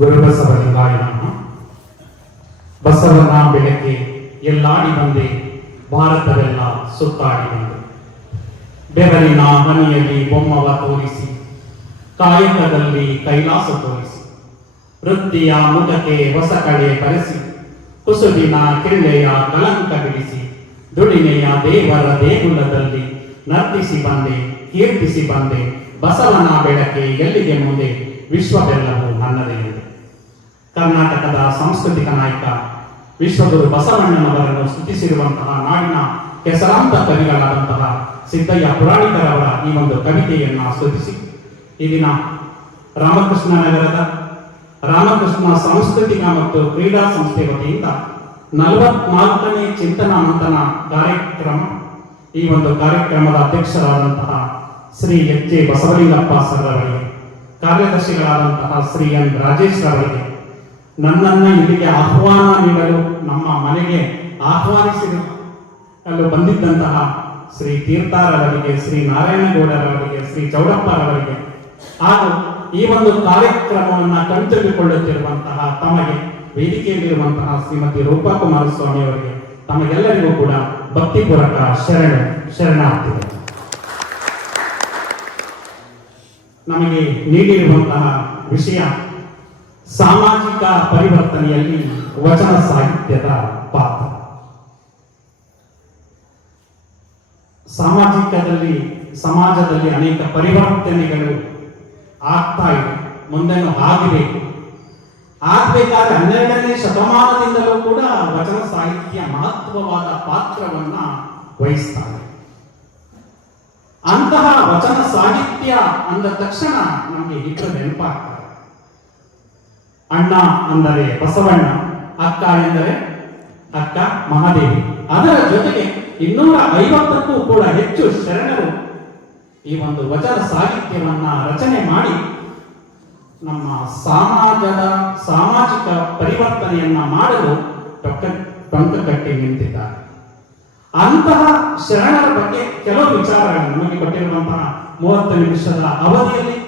ಗುರುಬಸವಲಿಂಗಾಯ ನಮಃ. ಬಸವನ ಬೆಳಗ್ಗೆ ಎಲ್ಲಾಡಿ ಬಂದೆ, ಭಾರತವೆಲ್ಲ ಸುತ್ತಾಡಿ ಬಂದೆ. ಬೆವರಿನ ಹನಿಯಲ್ಲಿ ಬೊಮ್ಮವ ತೋರಿಸಿ, ಕಾಯಕದಲ್ಲಿ ಕೈಲಾಸ ತೋರಿಸಿ, ವೃತ್ತಿಯ ಮುಖಕ್ಕೆ ಹೊಸ ಕಳೆ ಕರೆಸಿ, ಕುಸುಬಿನ ಕಿಳ್ಳೆಯ ಕಲಂಕ ಬಿಡಿಸಿ, ದುಡಿಮೆಯ ದೇವರ ದೇಗುಲದಲ್ಲಿ ನರ್ತಿಸಿ ಬಂದೆ, ಕೀರ್ತಿಸಿ ಬಂದೆ. ಬಸವನ ಬೆಳಕೆ ಎಲ್ಲಿಗೆ ಮುಂದೆ, ವಿಶ್ವವೆಲ್ಲವೂ ನನ್ನದೇ ಇದೆ. ಕರ್ನಾಟಕದ ಸಾಂಸ್ಕೃತಿಕ ನಾಯಕ ವಿಶ್ವಗುರು ಬಸವಣ್ಣನವರನ್ನು ಸ್ತುತಿಸಿರುವಂತಹ ನಾಡಿನ ಹೆಸರಾಂತ ಕವಿಗಳಾದಂತಹ ಸಿದ್ದಯ್ಯ ಪುರಾಣಿಕರವರ ಈ ಒಂದು ಕವಿತೆಯನ್ನು ಸ್ತುತಿಸಿ, ಈ ದಿನ ರಾಮಕೃಷ್ಣ ನಗರದ ರಾಮಕೃಷ್ಣ ಸಾಂಸ್ಕೃತಿಕ ಮತ್ತು ಕ್ರೀಡಾ ಸಂಸ್ಥೆ ವತಿಯಿಂದ 44ನೇ ಚಿಂತನ ಮಂಥನ ಕಾರ್ಯಕ್ರಮ, ಈ ಒಂದು ಕಾರ್ಯಕ್ರಮದ ಅಧ್ಯಕ್ಷರಾದಂತಹ Shri H J Basavalingappa sir ಅವರಿಗೆ, ಕಾರ್ಯದರ್ಶಿಗಳಾದಂತಹ ಶ್ರೀ ಎನ್ ರಾಜೇಶ್ ಅವರಿಗೆ, ನನ್ನನ್ನು ಇಲ್ಲಿಗೆ ಆಹ್ವಾನ ನೀಡಲು ನಮ್ಮ ಮನೆಗೆ ಆಹ್ವಾನಿಸಲು ಬಂದಿದ್ದಂತಹ ಶ್ರೀ ತೀರ್ಥರವರಿಗೆ, ಶ್ರೀ ನಾರಾಯಣಗೌಡರವರಿಗೆ, ಶ್ರೀ ಚೌಡಪ್ಪರವರಿಗೆ, ಹಾಗೂ ಈ ಒಂದು ಕಾರ್ಯಕ್ರಮವನ್ನು ಕಣ್ತುಂಬಿಕೊಳ್ಳುತ್ತಿರುವಂತಹ ತಮಗೆ ವೇದಿಕೆಯಲ್ಲಿರುವಂತಹ ಶ್ರೀಮತಿ ರೂಪಾ ಕುಮಾರಸ್ವಾಮಿ ಅವರಿಗೆ, ತಮಗೆಲ್ಲರಿಗೂ ಕೂಡ ಭಕ್ತಿಪೂರ್ವಕ ಶರಣಾರ್ಥಿಗಳು. ನಮಗೆ ನೀಡಿರುವಂತಹ ವಿಷಯ ಸಾಮಾಜಿಕ ಪರಿವರ್ತನೆಯಲ್ಲಿ ವಚನ ಸಾಹಿತ್ಯದ ಪಾತ್ರ. ಸಮಾಜದಲ್ಲಿ ಅನೇಕ ಪರಿವರ್ತನೆಗಳು ಆಗ್ತಾ ಇದೆ, ಮುಂದೆನೂ ಆಗಬೇಕು. ಆಗ್ಬೇಕಾದ್ರೆ 12ನೇ ಶತಮಾನದಿಂದಲೂ ಕೂಡ ವಚನ ಸಾಹಿತ್ಯ ಮಹತ್ವವಾದ ಪಾತ್ರವನ್ನ ವಹಿಸ್ತಾರೆ. ಅಂತಹ ವಚನ ಸಾಹಿತ್ಯ ಅಂದ ತಕ್ಷಣ ನಮಗೆ ಇಬ್ಬರು ನೆನಪಾಗ್ತಾರೆ. ಅಣ್ಣ ಅಂದರೆ ಬಸವಣ್ಣ, ಅಕ್ಕ ಎಂದರೆ ಅಕ್ಕ ಮಹಾದೇವಿ. ಅದರ ಜೊತೆಗೆ 250ಕ್ಕೂ ಕೂಡ ಹೆಚ್ಚು ಶರಣರು ಈ ಒಂದು ವಚನ ಸಾಹಿತ್ಯವನ್ನ ರಚನೆ ಮಾಡಿ ನಮ್ಮ ಸಾಮಾಜಿಕ ಪರಿವರ್ತನೆಯನ್ನ ಮಾಡಲು ಟೊಂಕಕಟ್ಟಿ ನಿಂತಿದ್ದಾರೆ. ಅಂತಹ ಶರಣರ ಬಗ್ಗೆ ಕೆಲವು ವಿಚಾರಗಳನ್ನು ನಮಗೆ ಕೊಟ್ಟಿರುವಂತಹ 30 ನಿಮಿಷದ ಅವಧಿಯಲ್ಲಿ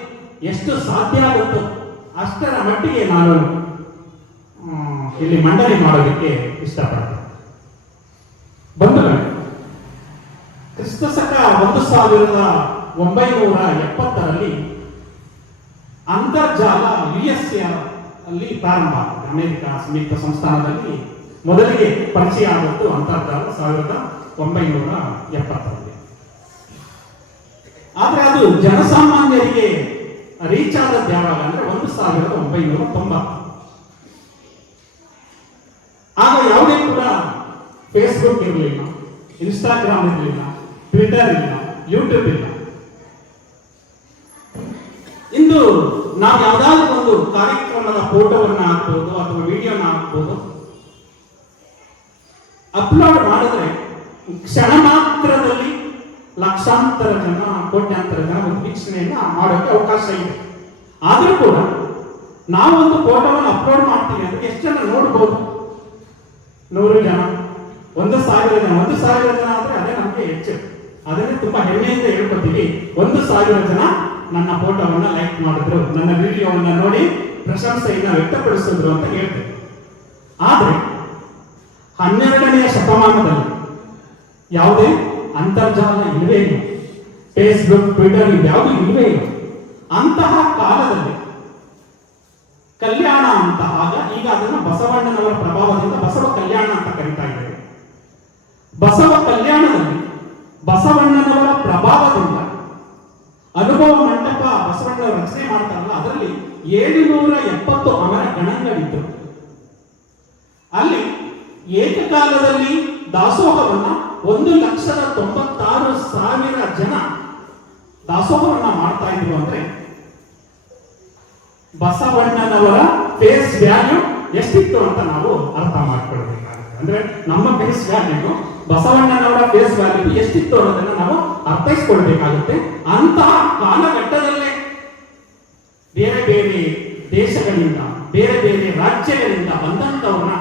ಎಷ್ಟು ಸಾಧ್ಯ ಆಗುತ್ತೋ ಅಷ್ಟರ ಮಟ್ಟಿಗೆ ನಾನು ಇಲ್ಲಿ ಮಂಡನೆ ಮಾಡೋದಕ್ಕೆ ಇಷ್ಟಪಡ್ತೇನೆ. ಬಂಧುಗಳೇ, ಕ್ರಿಸ್ತಶಕ 1970ರಲ್ಲಿ ಅಂತರ್ಜಾಲ USA ಅಲ್ಲಿ ಪ್ರಾರಂಭ ಆಗಿದೆ. ಅಮೆರಿಕ ಸಂಯುಕ್ತ ಸಂಸ್ಥಾನದಲ್ಲಿ ಮೊದಲಿಗೆ ಪರಿಚಯ ಆದದ್ದು ಅಂತರ್ಜಾಲ 1970ರಲ್ಲಿ. ಆದ್ರೆ ಅದು ಜನಸಾಮಾನ್ಯರಿಗೆ ರೀಚ್ ಆದದ್ದು ಯಾವಾಗ ಅಂದ್ರೆ 1990. ಆಗ ಯಾವುದೇ ಕೂಡ ಫೇಸ್ಬುಕ್ ಇರಲಿಲ್ಲ, ಇನ್ಸ್ಟಾಗ್ರಾಮ್ ಇರಲಿಲ್ಲ, ಟ್ವಿಟರ್ ಇಲ್ಲ, ಯೂಟ್ಯೂಬ್ ಇಲ್ಲ. ಇಂದು ನಾವು ಯಾವುದಾದ್ರೂ ಒಂದು ಕಾರ್ಯಕ್ರಮದ ಫೋಟೋವನ್ನ ಹಾಕ್ಬೋದು ಅಥವಾ ವಿಡಿಯೋನ ಹಾಕ್ಬೋದು, ಅಪ್ಲೋಡ್ ಮಾಡಿದ್ರೆ ಕ್ಷಣ ಮಾತ್ರದಲ್ಲಿ ಲಕ್ಷಾಂತರ ಜನ, ಕೋಟ್ಯಾಂತರ ಜನ ಒಂದು ವೀಕ್ಷಣೆಯನ್ನ ಮಾಡೋಕೆ ಅವಕಾಶ ಇದೆ. ಆದ್ರೂ ಕೂಡ ನಾವು ಒಂದು ಫೋಟೋವನ್ನು ಅಪ್ಲೋಡ್ ಮಾಡ್ತೀವಿ ಅಂದ್ರೆ ಎಷ್ಟು ಜನ ನೋಡ್ಬೋದು? 100 ಜನ, 1,000 ಜನ. 1,000 ಜನ ಅಂದ್ರೆ ಅದೇ ನಮಗೆ ಹೆಚ್ಚು. ಅದನ್ನೇ ತುಂಬಾ ಹೆಮ್ಮೆಯಿಂದ ಹೇಳ್ಕೊತೀವಿ. 1,000 ಜನ ನನ್ನ ಫೋಟೋವನ್ನ ಲೈಕ್ ಮಾಡಿದ್ರು, ನನ್ನ ವಿಡಿಯೋವನ್ನ ನೋಡಿ ಪ್ರಶಂಸೆಯನ್ನ ವ್ಯಕ್ತಪಡಿಸಿದ್ರು ಅಂತ ಹೇಳ್ತೇವೆ. ಆದ್ರೆ 12ನೇ ಶತಮಾನದಲ್ಲಿ ಯಾವುದೇ ಅಂತರ್ಜಾಲ ಇಲ್ಲವೇ ಇಲ್ಲ, ಫೇಸ್ಬುಕ್, ಟ್ವಿಟರ್ ಇದ್ಯಾವುದು ಇಲ್ಲವೇ ಇಲ್ಲ. ಅಂತಹ ಕಾಲದಲ್ಲಿ ಕಲ್ಯಾಣ ಅಂತ, ಈಗ ಅದನ್ನು ಬಸವಣ್ಣನವರ ಪ್ರಭಾವದಿಂದ ಬಸವ ಕಲ್ಯಾಣ ಅಂತ ಕರೀತಾ ಇದ್ದೇವೆ. ಬಸವ ಕಲ್ಯಾಣದಲ್ಲಿ ಬಸವಣ್ಣನವರ ಪ್ರಭಾವದಿಂದ ಅನುಭವ ಮಂಟಪ ಬಸವಣ್ಣ ರಚನೆ ಮಾಡ್ತಾರಲ್ಲ, ಅದರಲ್ಲಿ 770 ಅವರ ಗಣಗಳಿದ್ದರು. ಅಲ್ಲಿ ಏಕಕಾಲದಲ್ಲಿ ದಾಸೋಹವನ್ನ 1,96,000 ಜನ ದಾಸೋಹವನ್ನ ಮಾಡ್ತಾ ಇದ್ರು. ಅಂದ್ರೆ ಬಸವಣ್ಣನವರ ಫೇಸ್ ವ್ಯಾಲ್ಯೂ ಎಷ್ಟಿತ್ತು ಅಂತ ನಾವು ಅರ್ಥ ಮಾಡ್ಕೊಳ್ಬೇಕಾಗುತ್ತೆ. ಅಂದ್ರೆ ನಮ್ಮ ಫೇಸ್ ವ್ಯಾಲ್ಯೂ, ಬಸವಣ್ಣನವರ ಫೇಸ್ ವ್ಯಾಲ್ಯೂ ಎಷ್ಟಿತ್ತು ಅನ್ನೋದನ್ನ ನಾವು ಅರ್ಥೈಸ್ಕೊಳ್ಬೇಕಾಗುತ್ತೆ. ಅಂತಹ ಕಾಲಘಟ್ಟದಲ್ಲೇ ಬೇರೆ ಬೇರೆ ದೇಶಗಳಿಂದ, ಬೇರೆ ಬೇರೆ ರಾಜ್ಯಗಳಿಂದ ಬಂದಂತವ್ರನ್ನ,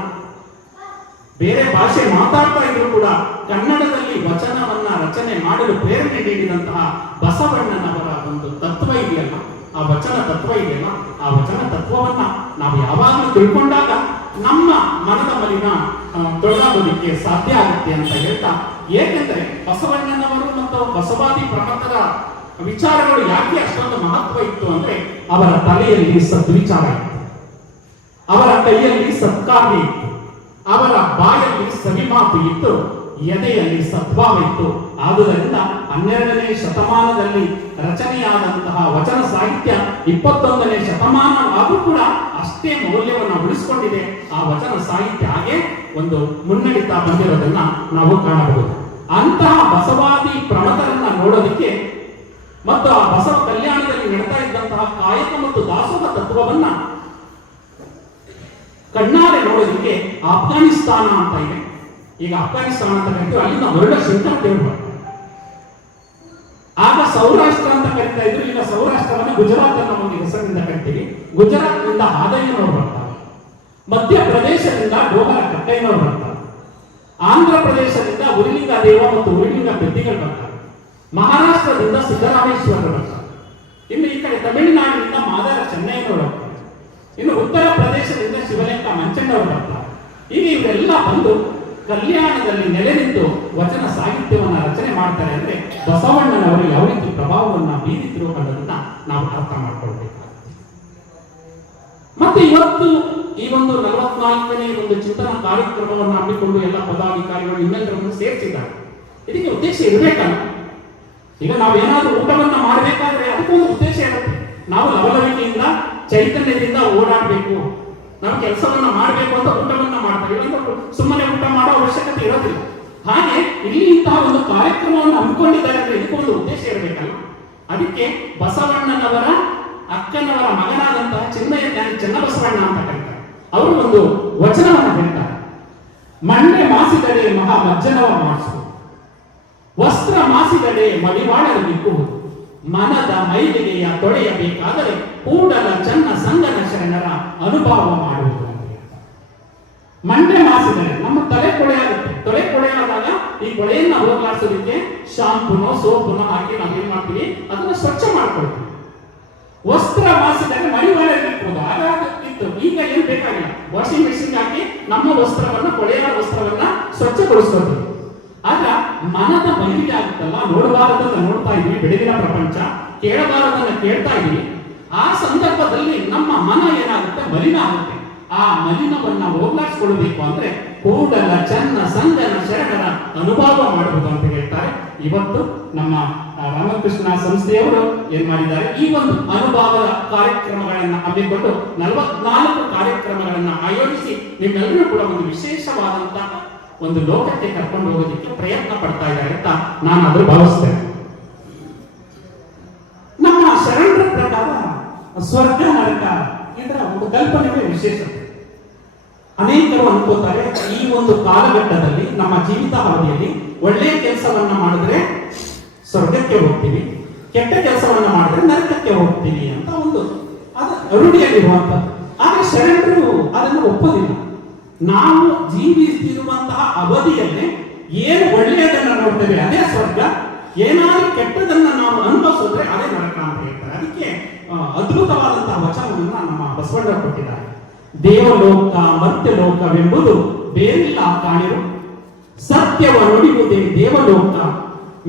ಬೇರೆ ಭಾಷೆ ಮಾತಾಡ್ತಾ ಇದ್ರು ಕೂಡ ಕನ್ನಡದಲ್ಲಿ ವಚನವನ್ನ ರಚನೆ ಮಾಡಲು ಪ್ರೇರಣೆ ನೀಡಿದಂತಹ ಬಸವಣ್ಣನವರ ಒಂದು ತತ್ವ ಇದೆಯಲ್ಲ, ಆ ವಚನ ತತ್ವ ಇದೆಯಲ್ಲ, ಆ ವಚನ ತತ್ವವನ್ನ ನಾವು ಯಾವಾಗಲೂ ತಿಳ್ಕೊಂಡಾಗ ನಮ್ಮ ಮನದ ಮಲಿನ ತೊಳೆದಾಗೋದಿಕ್ಕೆ ಸಾಧ್ಯ ಆಗುತ್ತೆ ಅಂತ ಹೇಳ್ತಾ, ಏಕೆಂದರೆ ಬಸವಣ್ಣನವರು ಮತ್ತು ಬಸವಾದಿ ಪ್ರಮಥರ ವಿಚಾರಗಳು ಯಾಕೆ ಅಷ್ಟೊಂದು ಮಹತ್ವ ಇತ್ತು ಅಂದ್ರೆ ಅವರ ತಲೆಯಲ್ಲಿ ಸದ್ವಿಚಾರ ಇತ್ತು, ಅವರ ಕೈಯಲ್ಲಿ ಸತ್ಕಾರ್ಯ ಇತ್ತು, ಅವರ ಬಾಯಲ್ಲಿ ಸವಿಮಾತು ಇತ್ತು, ಎದೆಯಲ್ಲಿ ಸದ್ಭಾವ ಇತ್ತು. ಆದುದರಿಂದ 12ನೇ ಶತಮಾನದಲ್ಲಿ ರಚನೆಯಾದಂತಹ ವಚನ ಸಾಹಿತ್ಯ 21ನೇ ಶತಮಾನ ಆದರೂ ಕೂಡ ಅಷ್ಟೇ ಮೌಲ್ಯವನ್ನು ಉಳಿಸಿಕೊಂಡಿದೆ. ಆ ವಚನ ಸಾಹಿತ್ಯ ಹಾಗೆ ಒಂದು ಮುನ್ನಡೀತಾ ಬಂದಿರೋದನ್ನ ನಾವು ಕಾಣಬಹುದು. ಅಂತಹ ಬಸವಾದಿ ಪ್ರಮಥರನ್ನ ನೋಡೋದಕ್ಕೆ ಮತ್ತು ಆ ಬಸವ ಕಲ್ಯಾಣದಲ್ಲಿ ನಡೀತಾ ಇದ್ದಂತಹ ಕಾಯಕ ಮತ್ತು ದಾಸೋಹ ತತ್ವವನ್ನ ಕಣ್ಣಾರೆ ನೋಡೋದಕ್ಕೆ ಆಫ್ಘಾನಿಸ್ತಾನ ಅಂತ ಇದೆ. ಈಗ ಅಫ್ಘಾನಿಸ್ತಾನ ಅಂತ ಕರಿತೀವಿ, ಅಲ್ಲಿಂದ ಹೊರಡ ಶಂಕರ ದೇವರು ಬರ್ತಾರೆ. ಆಗ ಸೌರಾಷ್ಟ್ರ ಅಂತ ಕರಿತಾ ಇದ್ರು, ಈಗ ಸೌರಾಷ್ಟ್ರವನ್ನು ಗುಜರಾತ್ ಅನ್ನೋ ಒಂದು ಹೆಸರಿನಿಂದ ಕರಿತೀವಿ. ಗುಜರಾತ್ ನಿಂದ ಆದಯ್ಯನವರು ಬರ್ತಾರೆ, ಮಧ್ಯಪ್ರದೇಶದಿಂದ ಡೋಗರ ಕಟ್ಟಯ್ಯನವರು ಬರ್ತಾರೆ, ಆಂಧ್ರ ಪ್ರದೇಶದಿಂದ ಉರಿಲಿಂಗ ದೇವ ಮತ್ತು ಉರಿಲಿಂಗ ಪೆದ್ದಿಗಳು ಬರ್ತಾರೆ, ಮಹಾರಾಷ್ಟ್ರದಿಂದ ಸಿದ್ದರಾಮೇಶ್ವರರು ಬರ್ತಾರೆ, ಇನ್ನು ಈ ಕಡೆ ತಮಿಳುನಾಡಿನಿಂದ ಮಾದಾರ ಚೆನ್ನಯ್ಯನವರು ಬರ್ತಾರೆ, ಇನ್ನು ಉತ್ತರ ಪ್ರದೇಶದಿಂದ ಶಿವಲಿಂಗ ಮಂಚಣ್ಣವರು ಬರ್ತಾರೆ. ಈಗ ಇವರೆಲ್ಲ ಬಂದು ಕಲ್ಯಾಣದಲ್ಲಿ ನೆಲೆ ನಿಂತು ವಚನ ಸಾಹಿತ್ಯವನ್ನ ರಚನೆ ಮಾಡ್ತಾರೆ ಅಂದ್ರೆ ಬಸವಣ್ಣನವರು ಯಾವ ರೀತಿ ಪ್ರಭಾವವನ್ನ ಬೀರಿದ್ರು ಅನ್ನೋದನ್ನ ನಾವು ಅರ್ಥ ಮಾಡ್ಕೊಳ್ಬೇಕಾಗುತ್ತೆ. ಮತ್ತೆ ಇವತ್ತು ಈ ಒಂದು 44ನೇ ಒಂದು ಚಿಂತನಾ ಕಾರ್ಯಕ್ರಮವನ್ನು ಹಮ್ಮಿಕೊಂಡು ಎಲ್ಲ ಪದಾಧಿಕಾರಿಗಳು ಇನ್ನೆಲ್ಲರನ್ನು ಸೇರಿಸಿದ್ದಾರೆ. ಇದಕ್ಕೆ ಉದ್ದೇಶ ಇರಬೇಕಲ್ಲ. ಈಗ ನಾವೇನಾದ್ರೂ ಊಟವನ್ನ ಮಾಡಬೇಕಾದ್ರೆ ಅದಕ್ಕೊಂದು ಉದ್ದೇಶ ಇರುತ್ತೆ. ನಾವು ಲವಲವಿಕೆಯಿಂದ ಚೈತನ್ಯದಿಂದ ಓಡಾಡಬೇಕು, ನಾವು ಕೆಲಸವನ್ನ ಮಾಡಬೇಕು ಅಂತ ಊಟವನ್ನ ಮಾಡ್ತಾರೆ. ಸುಮ್ಮನೆ ಊಟ ಮಾಡೋ ಅವಶ್ಯಕತೆ ಇರೋದಿಲ್ಲ. ಹಾಗೆ ಇಲ್ಲಿ ಇಂತಹ ಒಂದು ಕಾರ್ಯಕ್ರಮವನ್ನು ಹಮ್ಮಿಕೊಂಡಿದ್ದಾರೆ ಅಂದ್ರೆ ಇದಕ್ಕೊಂದು ಉದ್ದೇಶ ಇರಬೇಕಲ್ಲ. ಅದಕ್ಕೆ ಬಸವಣ್ಣನವರ ಅಕ್ಕನವರ ಮಗನಾದಂತಹ ಚೆನ್ನಬಸವಣ್ಣ ಅಂತ ಕರೀತಾರೆ. ಅವರು ಒಂದು ವಚನವನ್ನು ಹೇಳ್ತಾರೆ. ಮಂಡೆ ಮಾಸಿದಡೆ ಮಹಾ ಮಜ್ಜನವ ಮಾಡಿಸು, ವಸ್ತ್ರ ಮಾಸಿದಡೆ ಮಡಿವಾಳಲು ನಿಕ್ಕುವುದು, ಮನದ ಮೈಲಿಗೆಯ ತೊಳೆಯಬೇಕಾದರೆ ಕೂಡಲ ಚನ್ನ ಸಂಗನ ಶರಣರ ಅನುಭವ ಮಾಡುವುದು. ಮಂಡೆ ಮಾಸಿದರೆ ನಮ್ಮ ತಲೆ ಕೊಳೆಯಾಗುತ್ತೆ. ತಲೆ ಕೊಳೆಯಾದಾಗ ಈ ಕೊಳೆಯನ್ನ ಹೋಗ್ಲಾಡಿಸೋದಕ್ಕೆ ಶಾಂಪುನೋ ಸೋಪುನೋ ಹಾಕಿ ನಾವೇನ್ ಮಾಡ್ತೀವಿ, ಅದನ್ನ ಸ್ವಚ್ಛ ಮಾಡ್ಕೊಳ್ತೀವಿ. ವಸ್ತ್ರ ಮಾಸಿದರೆ ಮಡಿವಾಳಲಿಕ್ಕುವುದು, ಆಗಾಗಿತ್ತು. ಈಗ ಏನ್ ಬೇಕಾಗಿಲ್ಲ, ವಾಷಿಂಗ್ ಮೆಷಿನ್ ಹಾಕಿ ನಮ್ಮ ವಸ್ತ್ರವನ್ನ, ಕೊಳೆಯಾದ ವಸ್ತ್ರವನ್ನ ಸ್ವಚ್ಛಗೊಳಿಸ್ಕೊಳ್ತೀವಿ. ಆಗ ಮನದ ಮೈಲಿಗೆ ಆಗುತ್ತಲ್ಲ, ನೋಡಬಾರದನ್ನ ನೋಡ್ತಾ ಇದೀವಿ, ಬೆಳಗಿನ ಪ್ರಪಂಚ, ಕೇಳಬಾರದನ್ನ ಕೇಳ್ತಾ ಇದೀವಿ. ಆ ಸಂದರ್ಭದಲ್ಲಿ ನಮ್ಮ ಮನ ಏನಾಗುತ್ತೆ, ಮಲಿನ ಆಗುತ್ತೆ. ಆ ಮಲಿನವನ್ನ ಹೋಗ್ಲಾಡಿಸ್ಕೊಳ್ಬೇಕು ಅಂದ್ರೆ ಕೂಡಲ ಚನ್ನ ಸಂಗನ ಶರಣರ ಅನುಭವ ಮಾಡುವುದು ಅಂತ ಹೇಳ್ತಾರೆ. ಇವತ್ತು ನಮ್ಮ ರಾಮಕೃಷ್ಣ ಸಂಸ್ಥೆಯವರು ಏನ್ ಮಾಡಿದ್ದಾರೆ, ಈ ಒಂದು ಅನುಭವ ಕಾರ್ಯಕ್ರಮಗಳನ್ನ ಹಮ್ಮಿಕೊಂಡು 44 ಕಾರ್ಯಕ್ರಮಗಳನ್ನ ಆಯೋಜಿಸಿ ನಿಮ್ಮೆಲ್ಲರೂ ಕೂಡ ಒಂದು ವಿಶೇಷವಾದಂತಹ ಒಂದು ಲೋಕಕ್ಕೆ ಕರ್ಕೊಂಡು ಹೋಗೋದಕ್ಕೆ ಪ್ರಯತ್ನ ಪಡ್ತಾ ಇದ್ದಾರೆ ಅಂತ ನಾನು ಅದ್ರ ಭಾವಿಸ್ತೇನೆ. ನಮ್ಮ ಶರಣರ ಪ್ರಕಾರ ಸ್ವರ್ಗ ನರಕ ಇದರ ಒಂದು ಕಲ್ಪನೆಗೆ ವಿಶೇಷತೆ. ಅನೇಕರು ಅನ್ಕೋತಾರೆ, ಈ ಒಂದು ಕಾಲಘಟ್ಟದಲ್ಲಿ ನಮ್ಮ ಜೀವಿತಾವಧಿಯಲ್ಲಿ ಒಳ್ಳೆಯ ಕೆಲಸವನ್ನ ಮಾಡಿದ್ರೆ ಸ್ವರ್ಗಕ್ಕೆ ಹೋಗ್ತೀವಿ, ಕೆಟ್ಟ ಕೆಲಸವನ್ನ ಮಾಡಿದ್ರೆ ನರಕಕ್ಕೆ ಹೋಗ್ತೀವಿ ಅಂತ ಒಂದು ರೂಢಿಯಲ್ಲಿರುವಂತದ್ದು. ಆದ್ರೆ ಶರಣರು ಅದನ್ನು ಒಪ್ಪೋದಿಲ್ಲ. ನಾವು ಜೀವಿಸಿರುವಂತಹ ಅವಧಿಯಲ್ಲಿ ಏನು ಒಳ್ಳೆಯದನ್ನ ನೋಡ್ತೇವೆ ಅದೇ ಸ್ವರ್ಗ, ಏನಾದ್ರೂ ಕೆಟ್ಟದನ್ನ ನಾವು ಅನುಭವಿಸಿದ್ರೆ ಅದೇ ನರಕ ಅಂತ ಹೇಳ್ತಾರೆ. ಅದಕ್ಕೆ ಅದ್ಭುತವಾದಂತಹ ವಚನವನ್ನ ನಮ್ಮ ಬಸವಣ್ಣ ಕೊಟ್ಟಿದ್ದಾರೆ. ದೇವಲೋಕ ಮರ್ತ್ಯಲೋಕವೆಂಬುದು ಬೇರಿಲ್ಲ ಕಾಣಿರು, ಸತ್ಯವ ನುಡಿಯುವುದೇ ದೇವಲೋಕ,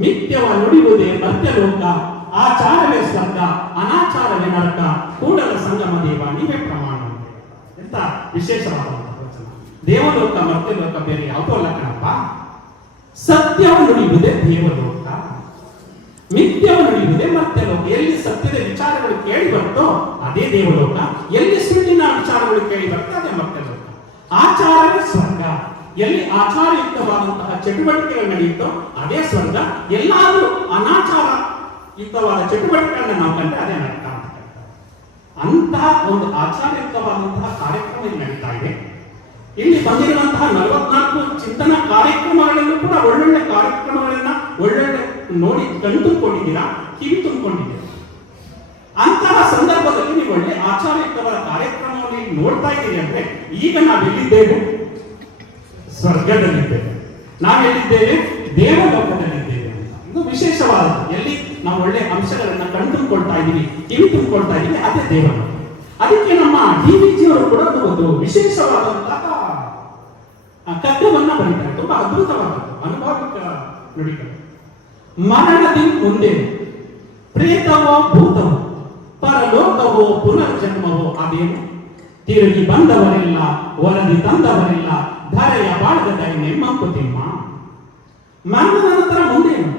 ಮಿಥ್ಯವ ನುಡಿಯುವುದೇ ಮರ್ತ್ಯಲೋಕ, ಆಚಾರವೇ ಸ್ವರ್ಗ ಅನಾಚಾರವೇ ನರಕ, ಕೂಡಲ ಸಂಗಮ ದೇವ ನೀವೇ ಪ್ರಮಾಣ. ಎಂತ ವಿಶೇಷವಾದಂತಹ ವಚನ. ದೇವಲೋಕ ಮರ್ತ್ಯಲೋಕ ಬೇರೆ ಯಾವುದೋ ಅಲ್ಲ ಕಣಪ್ಪ. ಸತ್ಯವ ನುಡಿಯುವುದೇ ದೇವಲೋಕ, ಮಿಥ್ಯವ ನುಡಿಯುವುದೇ ಮರ್ತ್ಯಲೋಕ. ಎಲ್ಲಿ ಸತ್ಯದ ವಿಚಾರಗಳು ಕೇಳಿ ಬರ್ತೋ ಅದೇ ದೇವಲೋಕ, ಎಲ್ಲಿ ಸುಳ್ಳಿನ ವಿಚಾರಗಳು ಕೇಳಿ ಬರ್ತೋ ಅದೇ ಮರ್ತ್ಯಲೋಕ. ಆಚಾರವೇ ಸ್ವರ್ಗ, ಎಲ್ಲಿ ಆಚಾರಯುಕ್ತವಾದಂತಹ ಚಟುವಟಿಕೆಗಳು ನಡೆಯುತ್ತೋ ಅದೇ ಸ್ವರ್ಗ. ಎಲ್ಲಾದ್ರೂ ಅನಾಚಾರಯುಕ್ತವಾದ ಚಟುವಟಿಕೆಗಳನ್ನ ನಾವು ಕಂಡ್ರೆ ಅದೇ ನರಕ ಅಂತ ಹೇಳ್ತಾರೆ. ಅಂತಹ ಒಂದು ಆಚಾರಯುಕ್ತವಾದಂತಹ ಕಾರ್ಯಕ್ರಮ ಇಲ್ಲಿ ನಡೀತಾ ಇದೆ. ಇಲ್ಲಿ ಬಂದಿರುವಂತಹ 44 ಚಿಂತನಾ ಕಾರ್ಯಕ್ರಮಗಳಲ್ಲೂ ಕೂಡ ಒಳ್ಳೊಳ್ಳೆ ಕಾರ್ಯಕ್ರಮಗಳನ್ನ ಒಳ್ಳೊಳ್ಳೆ ನೋಡಿ ಕಣ್ಣು ತುಂಬಿಕೊಂಡಿದ್ದೀರಾ, ಕಿವಿ ತುಂಬಿಕೊಂಡಿದ್ದೀರಾ. ಅಂತಹ ಸಂದರ್ಭದಲ್ಲಿ ನೀವು ಒಳ್ಳೆ ಆಚಾರಯುಕ್ತವಾದ ಕಾರ್ಯಕ್ರಮವನ್ನು ನೋಡ್ತಾ ಇದ್ದೀರಿ ಅಂದ್ರೆ ಈಗ ನಾವೆಲ್ಲಿದ್ದೇವೆ? ಸ್ವರ್ಗದಲ್ಲಿದ್ದೇವೆ. ನಾವೆಲ್ಲಿದ್ದೇವೆ? ದೇವಲೋಕದಲ್ಲಿದ್ದೇವೆ. ಇದು ವಿಶೇಷವಾದದ್ದು. ಎಲ್ಲಿ ನಾವು ಒಳ್ಳೆ ಅಂಶಗಳನ್ನ ಕಣ್ಣು ತುಂಬಿಕೊಳ್ತಾ ಇದ್ದೀವಿ, ಕಿವಿ ತುಂಬಿಕೊಳ್ತಾ ಇದ್ದೀವಿ, ಅದೇ ದೇವಲೋಕ. ಅದಕ್ಕೆ ನಮ್ಮ DVG ಅವರು ಕೂಡ ಒಂದು ವಿಶೇಷವಾದಂತಹ ಕಥೆಯನ್ನ ಬರೀತಾರೆ. ತುಂಬಾ ಅದ್ಭುತವಾದದ್ದು, ಅನುಭವಿಕ ನುಡಿಗಳು. ಮರಣದಿ ಮುಂದೆ ಪ್ರೇತವೋ ಭೂತವೋ ಪರಲೋಕವೋ ಪುನರ್ಜನ್ಮವೋ ಅದೇನು, ತಿರುಗಿ ಬಂದವರಿಲ್ಲ ವರದಿ ತಂದವರಿಲ್ಲ, ಧರೆಯ ಬಾಳದ ನೆಮ್ಮಂಕುತಿಮ್ಮ. ಮರಣದ ನಂತರ ಮುಂದೇನು?